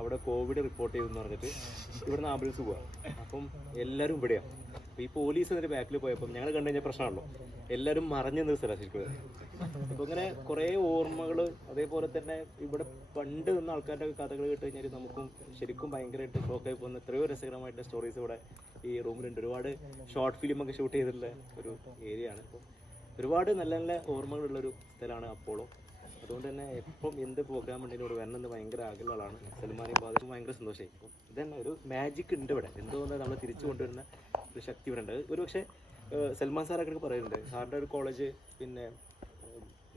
അവിടെ കോവിഡ് റിപ്പോർട്ട് ചെയ്തെന്ന് പറഞ്ഞിട്ട് ഇവിടുന്ന് ആംബുലൻസ് പോവാം. അപ്പം എല്ലാവരും ഇവിടെയാണ്. അപ്പോൾ ഈ പോലീസ് അതിൻ്റെ ബാക്കിൽ പോയപ്പം ഞങ്ങൾ കണ്ടു കഴിഞ്ഞാൽ പ്രശ്നമാണല്ലോ, എല്ലാവരും മറഞ്ഞു നിന്ന സ്ഥലം ശരിക്കും. അപ്പോൾ ഇങ്ങനെ കുറേ ഓർമ്മകൾ, അതേപോലെ തന്നെ ഇവിടെ പണ്ട് നിന്ന ആൾക്കാരുടെ കഥകൾ കേട്ട് കഴിഞ്ഞാൽ നമുക്കും ശരിക്കും ഭയങ്കരമായിട്ട് ഷോക്കായി പോകുന്ന എത്രയോ രസകരമായിട്ടുള്ള സ്റ്റോറീസ് ഇവിടെ ഈ റൂമിലുണ്ട്. ഒരുപാട് ഷോർട്ട് ഫിലിമൊക്കെ ഷൂട്ട് ചെയ്തിട്ടുള്ള ഒരു ഏരിയയാണ്. അപ്പോൾ ഒരുപാട് നല്ല നല്ല ഓർമ്മകളുള്ളൊരു സ്ഥലമാണ് അപ്പോളോ. അതുകൊണ്ട് തന്നെ എപ്പം എന്ത് പ്രോഗ്രാം ഉണ്ടെങ്കിലും ഇവിടെ വരണമെന്ന് ഭയങ്കര ആഗ്രഹമുള്ളതാണ്. സൽമാനെയും ബാദുഷയും ഭയങ്കര സന്തോഷമായി. അപ്പം ഇതന്നെ ഒരു മാജിക് ഉണ്ട് ഇവിടെ. എന്തുകൊണ്ടാണ് നമ്മൾ തിരിച്ചു കൊണ്ടുവരുന്ന ഒരു ശക്തി ഇവിടെ ഉണ്ട്. ഒരു പക്ഷേ സൽമാൻ സാറൊക്കെ പറയുന്നുണ്ട്, സാറിൻ്റെ ഒരു കോളേജ് പിന്നെ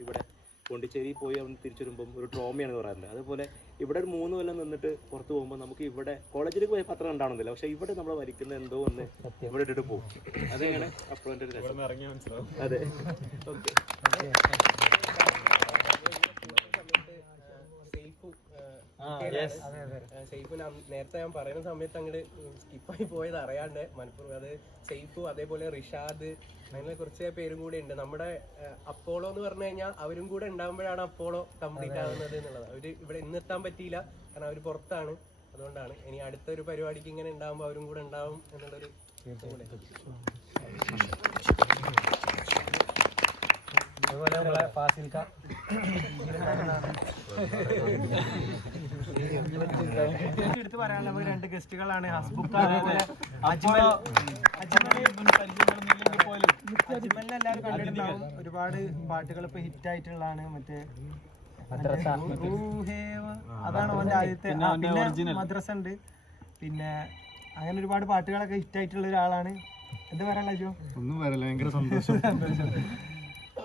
ഇവിടെ പോണ്ടിച്ചേരി പോയി അവിടെ തിരിച്ചു വരുമ്പം ഒരു ട്രോമയാണെന്ന് പറയാറുണ്ട്. അതുപോലെ ഇവിടെ ഒരു 3 കൊല്ലം നിന്നിട്ട് പുറത്ത് പോകുമ്പോൾ നമുക്ക് ഇവിടെ കോളേജിലേക്ക് പോയി പത്രം ഉണ്ടാവണമെന്നില്ല, പക്ഷേ ഇവിടെ നമ്മൾ വരിക്കുന്ന എന്തോ ഒന്ന് ഇവിടെ ഇട്ടിട്ട് പോകും. അതെങ്ങനെ അപ്പോഴത്തെ ഒരു രസം. അതെ, ഓക്കെ. സൈഫ് നേരത്തെ ഞാൻ പറയുന്ന സമയത്ത് അങ്ങോട്ട് സ്കിപ്പായി പോയത് അറിയാണ്ട് മനഃപൂർവ്വം. അത് സൈഫു, അതേപോലെ റിഷാദ്, അങ്ങനെ കുറച്ച് പേരും കൂടെ ഉണ്ട്. നമ്മുടെ അപ്പോളോ എന്ന് പറഞ്ഞു കഴിഞ്ഞാൽ അവരും കൂടെ ഉണ്ടാകുമ്പോഴാണ് അപ്പോളോ കംപ്ലീറ്റ് ആകുന്നത് എന്നുള്ളത്. അവര് ഇവിടെ ഇന്നെത്താൻ പറ്റിയില്ല, കാരണം അവർ പുറത്താണ്. അതുകൊണ്ടാണ് ഇനി അടുത്തൊരു പരിപാടിക്ക് ഇങ്ങനെ ഉണ്ടാകുമ്പോൾ അവരും കൂടെ ഉണ്ടാവും എന്നുള്ളൊരു അതുപോലെ നമ്മളെ ഫാസിൽക്ക എടുത്ത് പറയാനുള്ള നമുക്ക് 2 ഗസ്റ്റുകളാണ് ഹസ്ബുക്ക അതേപോലെ അജ്മലിനെ എല്ലാവരും കണ്ടിട്ടുണ്ടാവും. ഒരുപാട് പാട്ടുകൾ ഇപ്പൊ ഹിറ്റ് ആയിട്ടുള്ളതാണ്. മറ്റേ അതാണ് അവന്റെ ആദ്യത്തെ. പിന്നെ മദ്രസ ഉണ്ട്. പിന്നെ അങ്ങനെ ഒരുപാട് പാട്ടുകളൊക്കെ ഹിറ്റ് ആയിട്ടുള്ള ഒരാളാണ്. എന്താ പറയാനുള്ള ജോ? ഒന്നും പറയല്ല, ഭയങ്കര സന്തോഷം.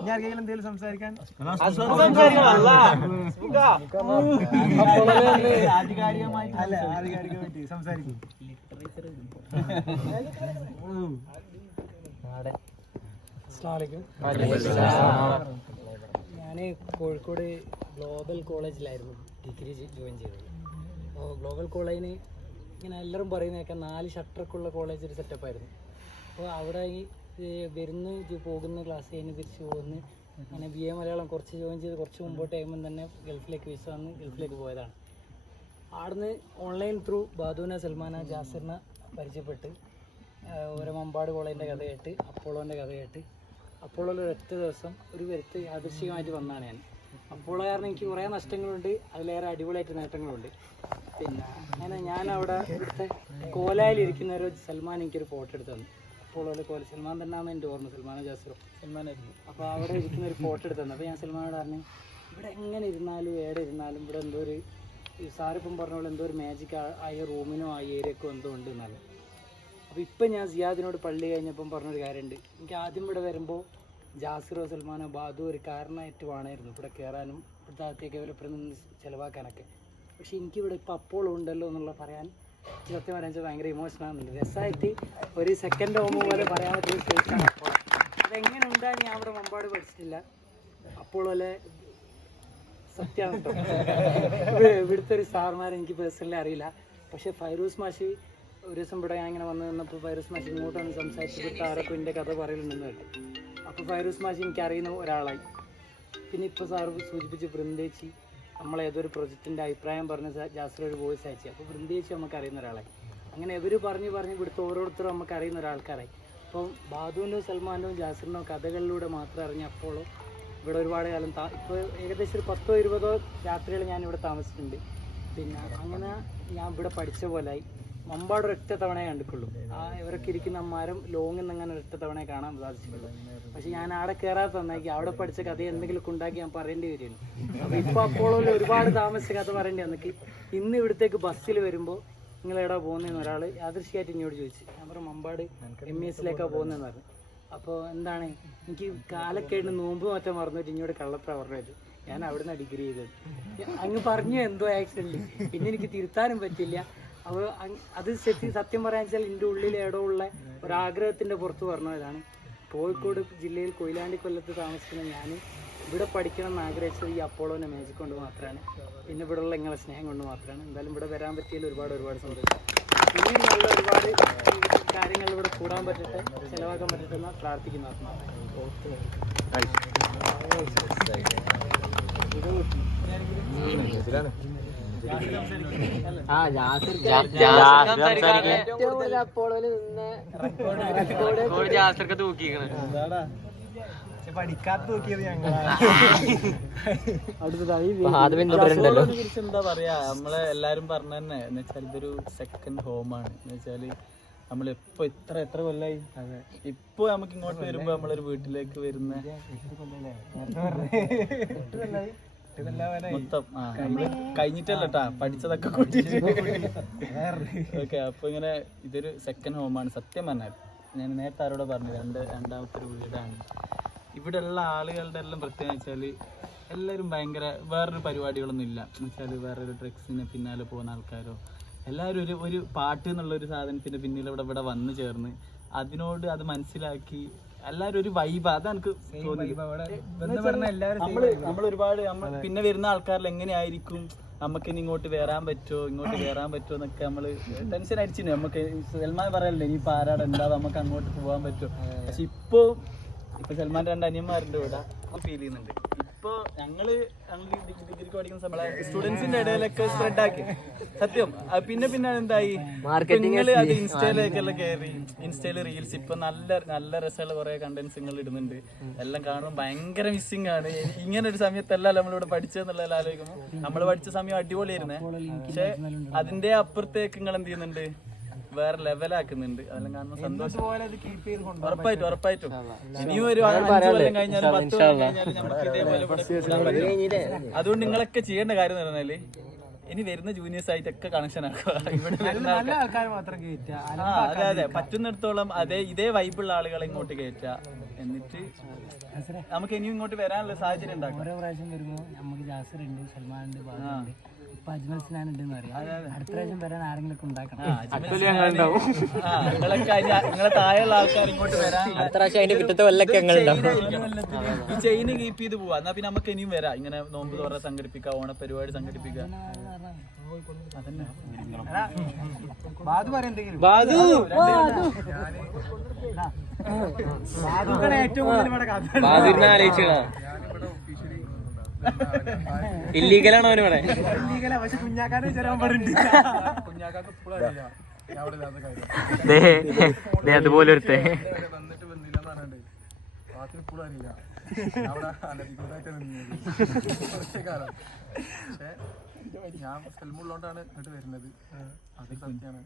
ഇനി ആർക്കെങ്കിലും എന്തെങ്കിലും സംസാരിക്കാൻ ആധികാരികമായിട്ട് സംസാരിക്കും. ഞാൻ കോഴിക്കോട് ഗ്ലോബൽ കോളേജിലായിരുന്നു ഡിഗ്രി ജോയിൻ ചെയ്തത്. അപ്പോൾ ഗ്ലോബൽ കോളേജിന് ഇങ്ങനെ എല്ലാവരും പറയുന്നതൊക്കെ 4 ഷട്ടറൊക്കെയുള്ള കോളേജ് ഒരു സെറ്റപ്പായിരുന്നു. അപ്പോൾ അവിടെ ഈ പോകുന്ന ക്ലാസ് കഴിഞ്ഞ് തിരിച്ച് പോകുന്ന അങ്ങനെ BA മലയാളം കുറച്ച് ജോയിൻ ചെയ്ത് കുറച്ച് മുമ്പോട്ട് കഴിയുമ്പം തന്നെ ഗൾഫിലേക്ക് വിസ വന്ന് ഗൾഫിലേക്ക് പോയതാണ്. അവിടുന്ന് ഓൺലൈൻ ത്രൂ ബാദുവിനെ, സൽമാനെ, ജാസിറിനെ പരിചയപ്പെട്ട് ഓരോ മമ്പാട് കോളേജിൻ്റെ കഥ കേട്ട് അപ്പോളോൻ്റെ കഥ കേട്ട് അപ്പോളോയിൽ ഒരൊറ്റ ദിവസം ഒരു വരുത്ത് യാദൃശ്ചികമായിട്ട് വന്നതാണ് ഞാൻ. അപ്പോളോ കാരണം എനിക്ക് കുറേ നഷ്ടങ്ങളുണ്ട്, അതിലേറെ അടിപൊളിയായിട്ട് നേട്ടങ്ങളുണ്ട്. പിന്നെ അങ്ങനെ ഞാൻ അവിടെ ഇവിടുത്തെ കോലായിലിരിക്കുന്ന ഒരു സൽമാൻ എനിക്കൊരു ഫോട്ടോ എടുത്ത് തന്നു. അപ്പോളോയിൽ കോല സൽമാൻ തന്നെയാണ് എൻ്റെ ഓർമ്മ, സൽമാനോ ജാസിറോ സൽമാനായിരുന്നു. അപ്പോൾ അവിടെ ഇരിക്കുന്ന ഒരു ഫോട്ടോ എടുത്ത് തന്നു. അപ്പോൾ ഞാൻ സൽമാനോട് പറഞ്ഞു, ഇവിടെ എങ്ങനെ ഇരുന്നാലും എവിടെ ഇരുന്നാലും ഇവിടെ എന്തോ ഒരു സാറിപ്പം പറഞ്ഞ പോലെ എന്തോ ഒരു മാജിക് ആ റൂമിനോ ആ ഏരിയക്കോ എന്തോ ഉണ്ട് എന്നാണ്. അപ്പോൾ ഇപ്പം ഞാൻ സിയാദിനോട് പള്ളി കഴിഞ്ഞപ്പം പറഞ്ഞൊരു കാര്യമുണ്ട്. എനിക്ക് ആദ്യം ഇവിടെ വരുമ്പോൾ ജാസിറോ സൽമാനോ ബാദു ഒരു കാരണമായിട്ട് വേണമായിരുന്നു ഇവിടെ കയറാനും ഇവിടുത്തെ അകത്തേക്ക് ഇവരിപ്പം നിന്ന് ചിലവാക്കാനൊക്കെ. പക്ഷേ എനിക്കിവിടെ ഇപ്പോൾ അപ്പോളോ ഉണ്ടല്ലോ എന്നുള്ള പറയാൻ സത്യം പറയാൻ വെച്ചാൽ ഭയങ്കര ഇമോഷനാകുന്നുണ്ട്. രസമായിട്ട് ഒരു സെക്കൻഡ് ഹോമോ പോലെ പറയാൻ പറ്റിയ സ്പേസാണ് അപ്പോളോ. അതെങ്ങനെ ഉണ്ടാകും ഞാൻ അവിടെ മുമ്പാട് പഠിച്ചിട്ടില്ല. അപ്പോളോലെ സത്യമാണ് കേട്ടോ. ഇവിടുത്തെ ഒരു സാർമാരെ എനിക്ക് പേഴ്സണലി അറിയില്ല. പക്ഷേ ഫൈറൂസ് മാഷി ഒരു ദിവസം ഇവിടെ ഞാൻ ഇങ്ങനെ വന്ന് നിന്നപ്പോൾ ഫൈറൂസ് മാഷി ഇങ്ങോട്ട് വന്ന് സംസാരിച്ചിട്ട് ആരൊക്കെ എൻ്റെ കഥ പറയലുണ്ടെന്ന് കേട്ടു. അപ്പോൾ ഫൈറൂസ് മാഷി എനിക്കറിയുന്ന ഒരാളായി. പിന്നെ ഇപ്പോൾ സാറ് സൂചിപ്പിച്ച് വൃന്ദേച്ചി നമ്മളേതൊരു പ്രൊജക്റ്റിൻ്റെ അഭിപ്രായം പറഞ്ഞ് ജാസിർ ഒരു വോയിസ് അയച്ചു. അപ്പോൾ വൃന്ദേച്ചി നമുക്ക് അറിയുന്ന ഒരാളായി. അങ്ങനെ ഇവർ പറഞ്ഞ് ഇവിടുത്തെ ഓരോരുത്തരും നമുക്ക് അറിയുന്ന ഒരാൾക്കാരായി. അപ്പം ബാദുവിനും സൽമാനും ജാസിറിനോ കഥകളിലൂടെ മാത്രം അറിഞ്ഞ അപ്പോളോ ഇവിടെ ഒരുപാട് കാലം ഇപ്പോൾ ഏകദേശം ഒരു 10-20 രാത്രികൾ ഞാനിവിടെ താമസിച്ചിട്ടുണ്ട്. പിന്നെ അങ്ങനെ ഞാൻ ഇവിടെ പഠിച്ച പോലായി. മമ്പാട് ഒരൊറ്റ തവണയെ കണ്ടിട്ടുള്ളൂ. ഇവരൊക്കെ ഇരിക്കുന്ന മരം ലോങ്ങിൽ നിന്ന് അങ്ങനെ ഒരൊറ്റ തവണയെ കാണാൻ സാധിച്ചിട്ടുള്ളൂ. പക്ഷെ ഞാൻ അവിടെ കയറാതെ തന്നേക്ക് അവിടെ പഠിച്ച കഥ എന്തെങ്കിലും ഉണ്ടാക്കി ഞാൻ പറയേണ്ടി വരികയാണ്. അപ്പോൾ ഇപ്പോൾ അപ്പോളോയിൽ ഒരുപാട് താമസിച്ച കഥ പറയേണ്ടി വന്നിട്ട് ഇന്ന് ഇവിടത്തേക്ക് ബസ്സിൽ വരുമ്പോൾ നിങ്ങൾ എവിടെ പോകുന്നതെന്ന് ഒരാൾ യാദൃശ്ചികമായിട്ട് എന്നോട് ചോദിച്ചു. ഞാൻ പറഞ്ഞു മമ്പാട് MESലേക്കാണ് പോകുന്നതെന്ന് പറഞ്ഞു. അപ്പോൾ എന്താണ് എനിക്ക് കാലക്കേടിന് നോമ്പ് മാറ്റം മറന്നിട്ട് ഇങ്ങോട്ട് കള്ളപ്ര പറഞ്ഞത്. ഞാൻ അവിടെ നിന്ന് ഡിഗ്രി ചെയ്തത് അങ്ങ് പറഞ്ഞു എന്തോ ആക്സിഡൻറ്റ്. പിന്നെ എനിക്ക് തിരുത്താനും പറ്റില്ല. അപ്പോൾ അത് സത്യം പറയാൻ വെച്ചാൽ എൻ്റെ ഉള്ളിൽ എവിടെ ഉള്ള ഒരാഗ്രഹത്തിൻ്റെ പുറത്ത് പറഞ്ഞതാണ്. കോഴിക്കോട് ജില്ലയിൽ കൊയിലാണ്ടി കൊല്ലത്ത് താമസിക്കുന്ന ഞാൻ ഇവിടെ പഠിക്കണം എന്ന് ആഗ്രഹിച്ചത് ഈ അപ്പോളോൻ്റെ മാജിക് കൊണ്ട് മാത്രമാണ്. പിന്നെ ഇവിടെ ഉള്ള നിങ്ങളെ സ്നേഹം കൊണ്ട് മാത്രമാണ്. എന്തായാലും ഇവിടെ വരാൻ പറ്റിയതിൽ ഒരുപാട് സന്തോഷം. ഇനിയും നല്ല ഒരുപാട് കാര്യങ്ങൾ ഇവിടെ കൂടാൻ പറ്റട്ടെ, ചിലവാക്കാൻ പറ്റട്ടെ എന്ന് പ്രാർത്ഥിക്കുന്നു. പഠിക്കാത്ത നോക്കിയത് കുറിച്ച് എന്താ പറയാ, നമ്മളെ എല്ലാരും പറഞ്ഞ തന്നെ എന്ന് വെച്ചാൽ ഇതൊരു സെക്കൻഡ് ഹോമാണ്. എന്ന് വെച്ചാല് നമ്മളിപ്പോ എത്ര കൊല്ലായി ഇപ്പൊ നമുക്ക് ഇങ്ങോട്ട് വരുമ്പോ നമ്മളൊരു വീട്ടിലേക്ക് വരുന്ന മൊത്തം നമ്മള് കഴിഞ്ഞിട്ടല്ലട്ടാ പഠിച്ചതൊക്കെ കൂട്ടിട്ട് ഓക്കെ. അപ്പൊ ഇങ്ങനെ ഇതൊരു സെക്കൻഡ് ഹോമാണ്. സത്യം പറഞ്ഞാൽ ഞാൻ നേരത്തെ ആരോടെ പറഞ്ഞു രണ്ടാമത്തെ ഒരു വീടാണ്. ഇവിടെ ഉള്ള ആളുകളുടെ എല്ലാം പ്രത്യേകത വെച്ചാൽ എല്ലാവരും ഭയങ്കര വേറൊരു പരിപാടികളൊന്നും ഇല്ല. എന്ന് വെച്ചാൽ വേറൊരു ഡ്രഗ്സിന് പിന്നാലെ പോകുന്ന ആൾക്കാരോ എല്ലാവരും ഒരു പാട്ട് എന്നുള്ളൊരു സാധനത്തിൻ്റെ പിന്നിൽ ഇവിടെ വന്നു ചേർന്ന് അതിനോട് അത് മനസ്സിലാക്കി എല്ലാവരും ഒരു വൈബ്. അതാണ് എനിക്ക് നമ്മൾ ഒരുപാട് പിന്നെ വരുന്ന ആൾക്കാരിൽ എങ്ങനെയായിരിക്കും നമുക്ക് ഇനി ഇങ്ങോട്ട് വരാൻ പറ്റുമോ എന്നൊക്കെ നമ്മൾ ടെൻഷൻ അടിച്ചിട്ടുണ്ട്. നമുക്ക് സൽമാൻ പറയല്ലേ ഇനിയിപ്പോൾ ആരാടെ ഉണ്ടാവും നമുക്ക് അങ്ങോട്ട് പോകാൻ പറ്റുമോ. പക്ഷെ ഇപ്പൊ സൽമാൻ്റെ 2 അനിയന്മാരുടെ കൂടെ ഫീൽ ചെയ്യുന്നുണ്ട്. ഇപ്പൊ ഞങ്ങള് ഡിഗ്രിക്ക് പഠിക്കുന്ന സമയത്ത് സ്റ്റുഡൻസിന്റെ ഇടയിലൊക്കെ സ്പ്രെഡ് ആക്കി സത്യം. പിന്നെ എന്തായി, നിങ്ങള് അത് ഇൻസ്റ്റയിലേക്കെല്ലാം കയറി, ഇൻസ്റ്റയില് റീൽസ് ഇപ്പൊ നല്ല രസമുള്ള കുറെ കണ്ടന്റ്സ് നിങ്ങൾ ഇടുന്നുണ്ട്. എല്ലാം കാണുമ്പോൾ ഭയങ്കര മിസ്സിംഗ് ആണ്. ഇങ്ങനെ ഒരു സമയത്തല്ല നമ്മളിവിടെ പഠിച്ചതെന്നുള്ള ആലോചിക്കുമ്പോൾ നമ്മൾ പഠിച്ച സമയം അടിപൊളിയായിരുന്നേ. പക്ഷെ അതിന്റെ അപ്പുറത്തേക്ക് നിങ്ങൾ എന്ത് ചെയ്യുന്നുണ്ട്, വേറെ ലെവലാക്കുന്നുണ്ട്. അതെല്ലാം കാണുമ്പോൾ സന്തോഷം. ഉറപ്പായിട്ടും ഇനിയും ഒരു 5 കൊല്ലം കഴിഞ്ഞാലും 10 കൊല്ലം കഴിഞ്ഞാലും നമുക്ക് ഇതേപോലെ അതുകൊണ്ട് നിങ്ങളൊക്കെ ചെയ്യേണ്ട കാര്യം എന്ന് പറഞ്ഞാല് ഇനി വരുന്ന ജൂനിയേഴ്സ് ആയിട്ടൊക്കെ കണക്ഷൻ ആക്കുക. ഇവിടെ വരുന്ന അതെ പറ്റുന്നിടത്തോളം ഇതേ വൈബുള്ള ആളുകളെ ഇങ്ങോട്ട് കയറ്റുക. എന്നിട്ട് നമുക്ക് ഇനിയും ഇങ്ങോട്ട് വരാനുള്ള സാഹചര്യം ഉണ്ടാക്കും. ഓരോ പ്രാവശ്യം വരുമ്പോൾ നമുക്ക് ജാസിർ ഉണ്ട്, സൽമാൻ ഉണ്ട്, ബാബുണ്ട്, ഇപ്പൊ അജ്മൽ സിനാൻ ഉണ്ടെന്ന് അറിയാം. അടുത്ത പ്രാവശ്യം വരാൻ ആരെങ്കിലും ഉണ്ടാക്കണം. നിങ്ങളെ താഴെയുള്ള ആൾക്കാർ ഇങ്ങോട്ട് വരാൻ അടുത്ത പ്രാവശ്യം അതിന്റെ പിറ്റത്തെ കൊല്ലൊക്കെ ഈ ചെയിന് കീപ്പ് ചെയ്ത് പോവാ. എന്നാ പിന്നെ നമുക്ക് ഇനിയും വരാം. ഇങ്ങനെ നോമ്പ് തോറ സംഘടിപ്പിക്കുക, ഓണപരിപാടി സംഘടിപ്പിക്കുക. അതന്നെ ഇല്ലീഗലാണോ അവനിവിടെ? പക്ഷെ കുഞ്ഞാക്കാനെ ചേരാൻ പറഞ്ഞിട്ട് അതുപോലെ ഒരുത്തേ ഞാൻ സ്ഥലമുള്ളോണ്ടാണ് ഇങ്ങോട്ട് വരുന്നത്. അത് സത്യാണ്.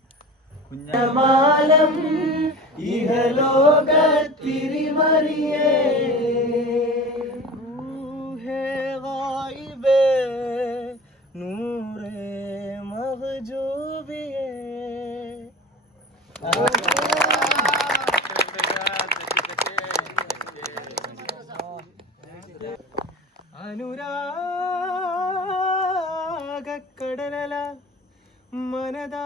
അനുരാഗക്കടല മനതാരിൽ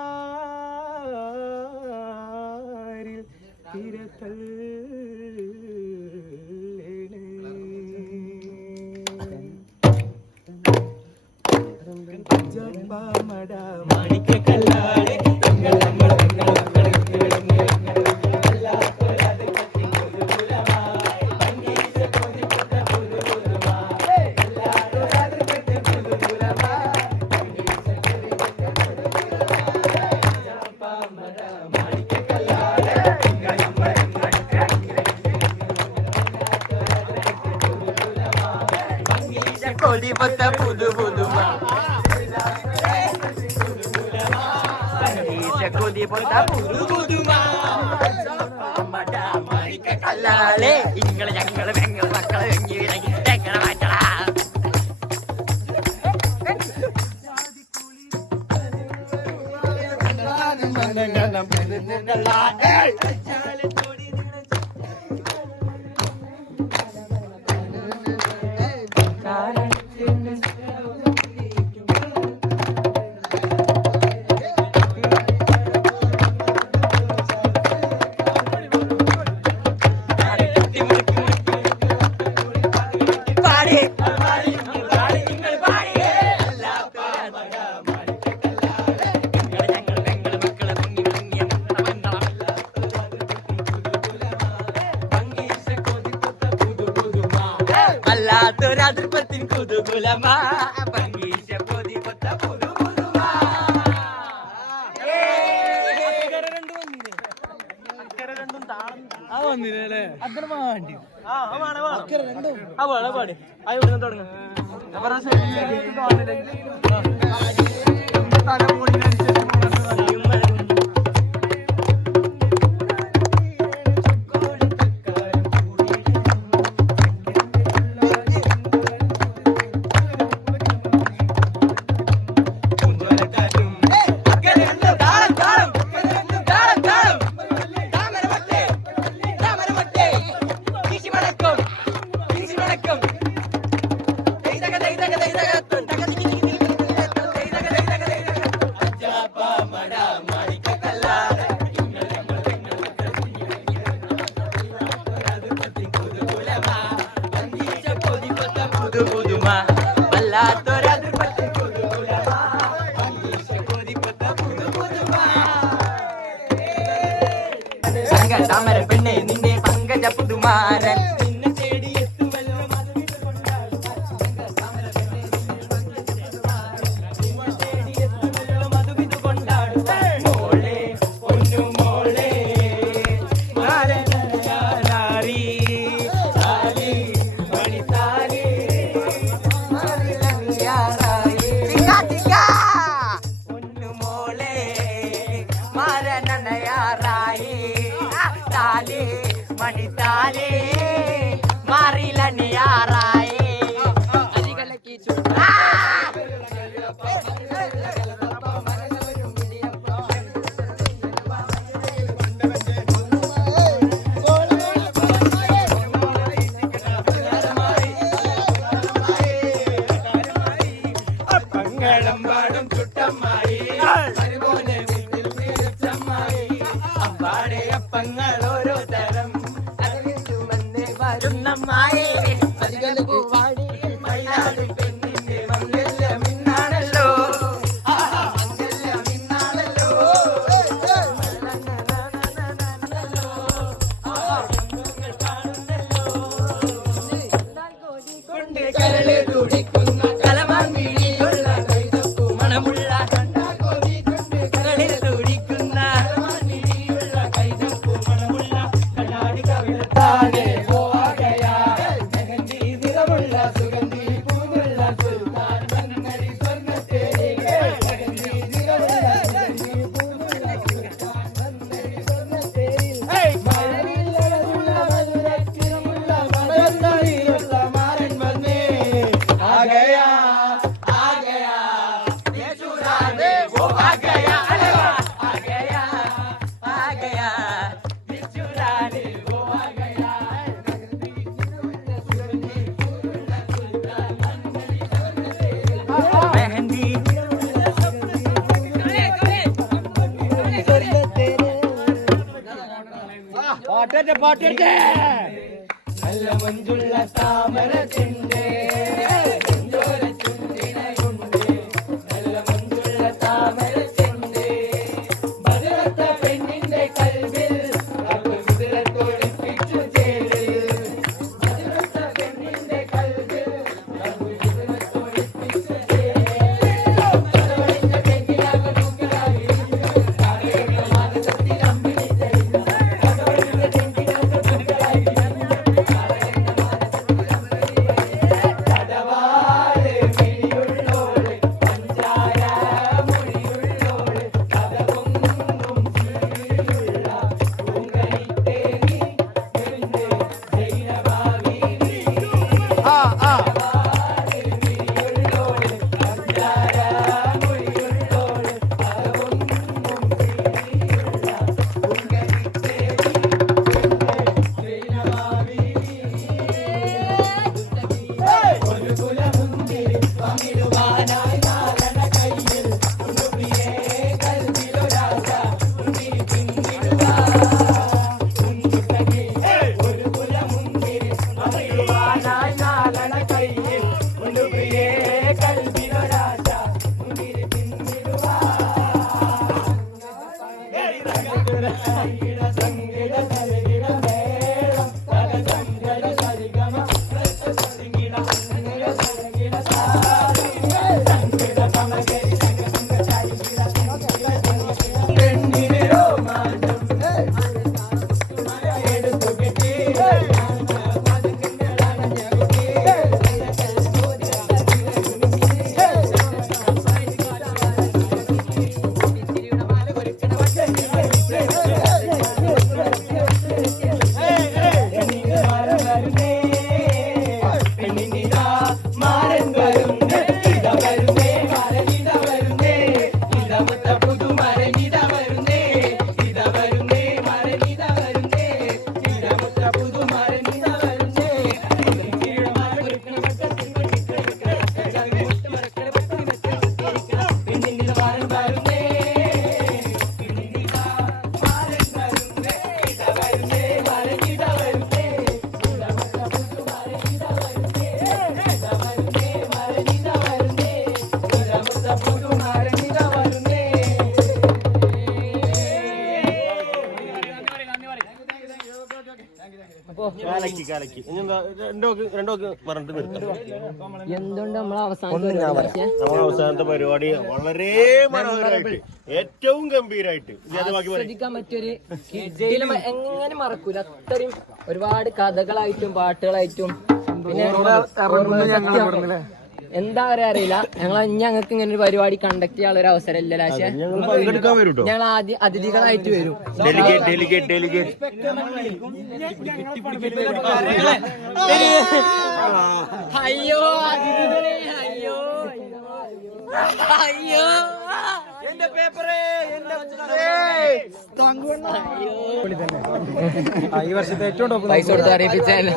വല്ലാത്തൊരതിർപ്പത്തിൻ കുതുകുലമാ പങ്കീശ പൊതി പൊത്ത പുതുപുതുമാ. വന്നില്ലേ അതിന് വേണ്ടി പാടി ആ ഇവിടെ തുടങ്ങും. നനയാറായി പൊന്നുമോളെ മാല നനയാറായി താലേ മണിത്താലേ മാറിലണിയാറായി അരികളക്കി അപ്പങ്ങളമ്പാടും ചുട്ടമ്മായി മരുമോനെ വീട്ടിൽ തിരിച്ചമ്മായി അമ്പാടെ അപ്പങ്ങൾ ഓരോ തരം ചുമന്ന് വരുന്നമ്മായി മയിലാടി പെണ്ണിന്റെ മംഗല്യമിന്നാണല്ലോ മംഗല്യമിന്നാണല്ലോ കൊണ്ട് കരള് തുടിക്കുന്ന കലമാൻമിഴിയുള്ള കൈതപ്പു മണമുള്ള കണ്ടാകോതി കൊണ്ട് കരളിൽ തുടിക്കുന്ന കലമാൻമിഴിയുള്ള കൈതപ്പു മണമുള്ള കണ്ണാടി കവിളത്താനെ പോവാകയാ മെഹന്തി നിറമുള്ള സുഗന്ധി പൂവുള്ള സുൽത്താൻ മന്നരി സ്വർണ്ണത്തേരികൾ മെഹന്തി നിറമുള്ള സുഗന്ധി പൂവുള്ള സുൽത്താൻ മന്നരി സ്വർണ്ണത്തേരിൽ മഴവില്ലഴകുള്ള മധുരത്തിനുമുള്ള മലർന്നടിയുള്ള മാരൻ വന്നേ आ गया ये चुराने वो आ गया अरे वाह आ गया ये चुराने वो आ गया मेहंदी പാട്ടേ നല്ല മഞ്ജുള്ള താമര ചിന്തേ പെണ്ണിന്റെ കൽവിൽ തൊളിപ്പിച്ചു ചേരിൽ പെണ്ണിന്റെ കൽവിൽ തൊളിപ്പിച്ചു എന്തുകൊണ്ട് നമ്മളെ അവസാനത്തെ പരിപാടി വളരെ മനോഹരമായിട്ട് ഏറ്റവും ഗംഭീരമായിട്ട് ശ്രദ്ധിക്കാൻ പറ്റിയൊരു എങ്ങനെ മറക്കൂല അത്രയും ഒരുപാട് കഥകളായിട്ടും പാട്ടുകളായിട്ടും പിന്നെ എന്താ പറയാ അറിയില്ല. ഞങ്ങൾക്ക് ഇങ്ങനെ ഒരു പരിപാടി കണ്ടക്ട് ചെയ്യാനുള്ള ഒരു അവസരം ഇല്ല. പക്ഷേ ഞങ്ങൾ ആദ്യം അതിഥികളായിട്ട് വരും. അയ്യോ അതിഥികളെ, അയ്യോ അയ്യോ എന്റെ പേപ്പറേ, ഈ വർഷത്തെ ഏറ്റവും ടോപ്പ് പൈസ കൊടുത്ത് അറിയിപ്പിച്ചല്ലോ.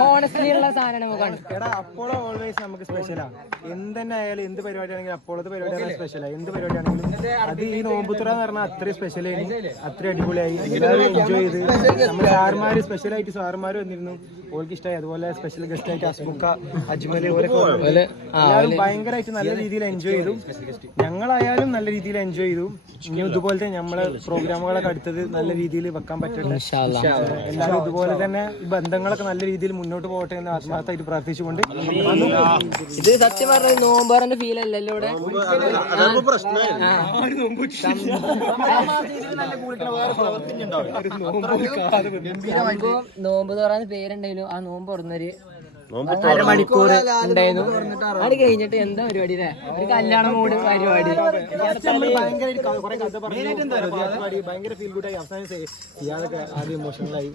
ഹോണസ്റ്റ്ലി ഉള്ള സാധനം നമുക്ക് എടാ അപ്പോളോ ഓൾവേസ് നമുക്ക് സ്പെഷ്യലാ. എന്തെന്നെ ആയാലും എന്ത് പരിപാടിയാണെങ്കിലും അപ്പോളത്തെ പരിപാടിയാണ് സ്പെഷ്യലാ. എന്ത് പരിപാടിയാണെങ്കിലും അത് ഈ നോമ്പുത്തുറ എന്ന് പറഞ്ഞാൽ അത്രയും സ്പെഷ്യലായി, അത്രയും അടിപൊളിയായി, എല്ലാവരും എൻജോയ് ചെയ്ത്. നമ്മുടെ സാറുമാര് സ്പെഷ്യലായിട്ട് സാറുമാര് വന്നിരുന്നു, ഓൾക്ക് ഇഷ്ടമായി. അതുപോലെ സ്പെഷ്യൽ ഗസ്റ്റ് ആയിട്ട് അസ്മുക്ക, അജ്മല്, എല്ലാവരും ഭയങ്കരമായിട്ട് നല്ല രീതിയിൽ എൻജോയ് ചെയ്തു. ഞങ്ങളായാലും നല്ല രീതിയിൽ എൻജോയ് ചെയ്തു. ഇനി ഇതുപോലത്തെ നമ്മളെ പ്രോഗ്രാമുകളൊക്കെ അടുത്തത് നല്ല രീതിയിൽ വെക്കാൻ പറ്റട്ടെ. എല്ലാവരും ഇതുപോലെ തന്നെ ഈ ബന്ധങ്ങളൊക്കെ നല്ല രീതിയിൽ മുന്നോട്ട് പോകട്ടെ എന്ന് ആത്മാർത്ഥമായിട്ട് പ്രാർത്ഥിച്ചുകൊണ്ട് ഇത് സത്യം പറഞ്ഞ നോമ്പറിന്റെ ഫീൽ അല്ലല്ലോ ഇവിടെ. നോമ്പ് തുറന്ന് പേരുണ്ടായിരുന്നു. ആ നോമ്പ് തുറന്നൊരു അരമണിക്കൂർ ഉണ്ടായിരുന്നു. അത് കഴിഞ്ഞിട്ട് എന്താ പരിപാടി, ഒരു കല്യാണം മൂട് പരിപാടി. ഭയങ്കര ഫീൽ ഗുഡായി. അവസാനം ഇയാളൊക്കെ ആദ്യം ഇമോഷണലായി.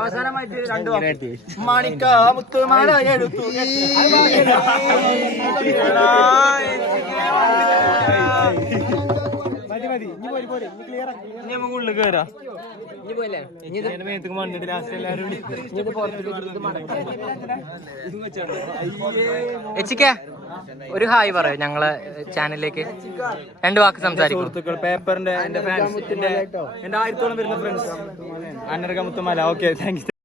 അവസാനമായിട്ട് 2 മണിക്കാമുത്തുമാല എടുത്തു മതി മതി, ഇനി പോരി പോരി, ഇനി ക്ലിയർ ആക്കി. ഇനി നമുക്ക് ഉള്ളിൽ കയറാം. ഇനി പോയില്ലേ, മണ്ണിട്ട് ലാസ്റ്റ് എല്ലാവരും എച്ചിക്ക ഒരു ഹായ് പറയോ ഞങ്ങളെ ചാനലിലേക്ക്, 2 വാക്ക് സംസാരിക്കും. സുഹൃത്തുക്കൾ, പേപ്പറിന്റെ എന്റെ ഫാൻസ്, എന്റെ 1000ഓളം വരുന്ന ഫ്രണ്ട്സ്, അന്നർഗമുത്തുമാല. Okay, thank U.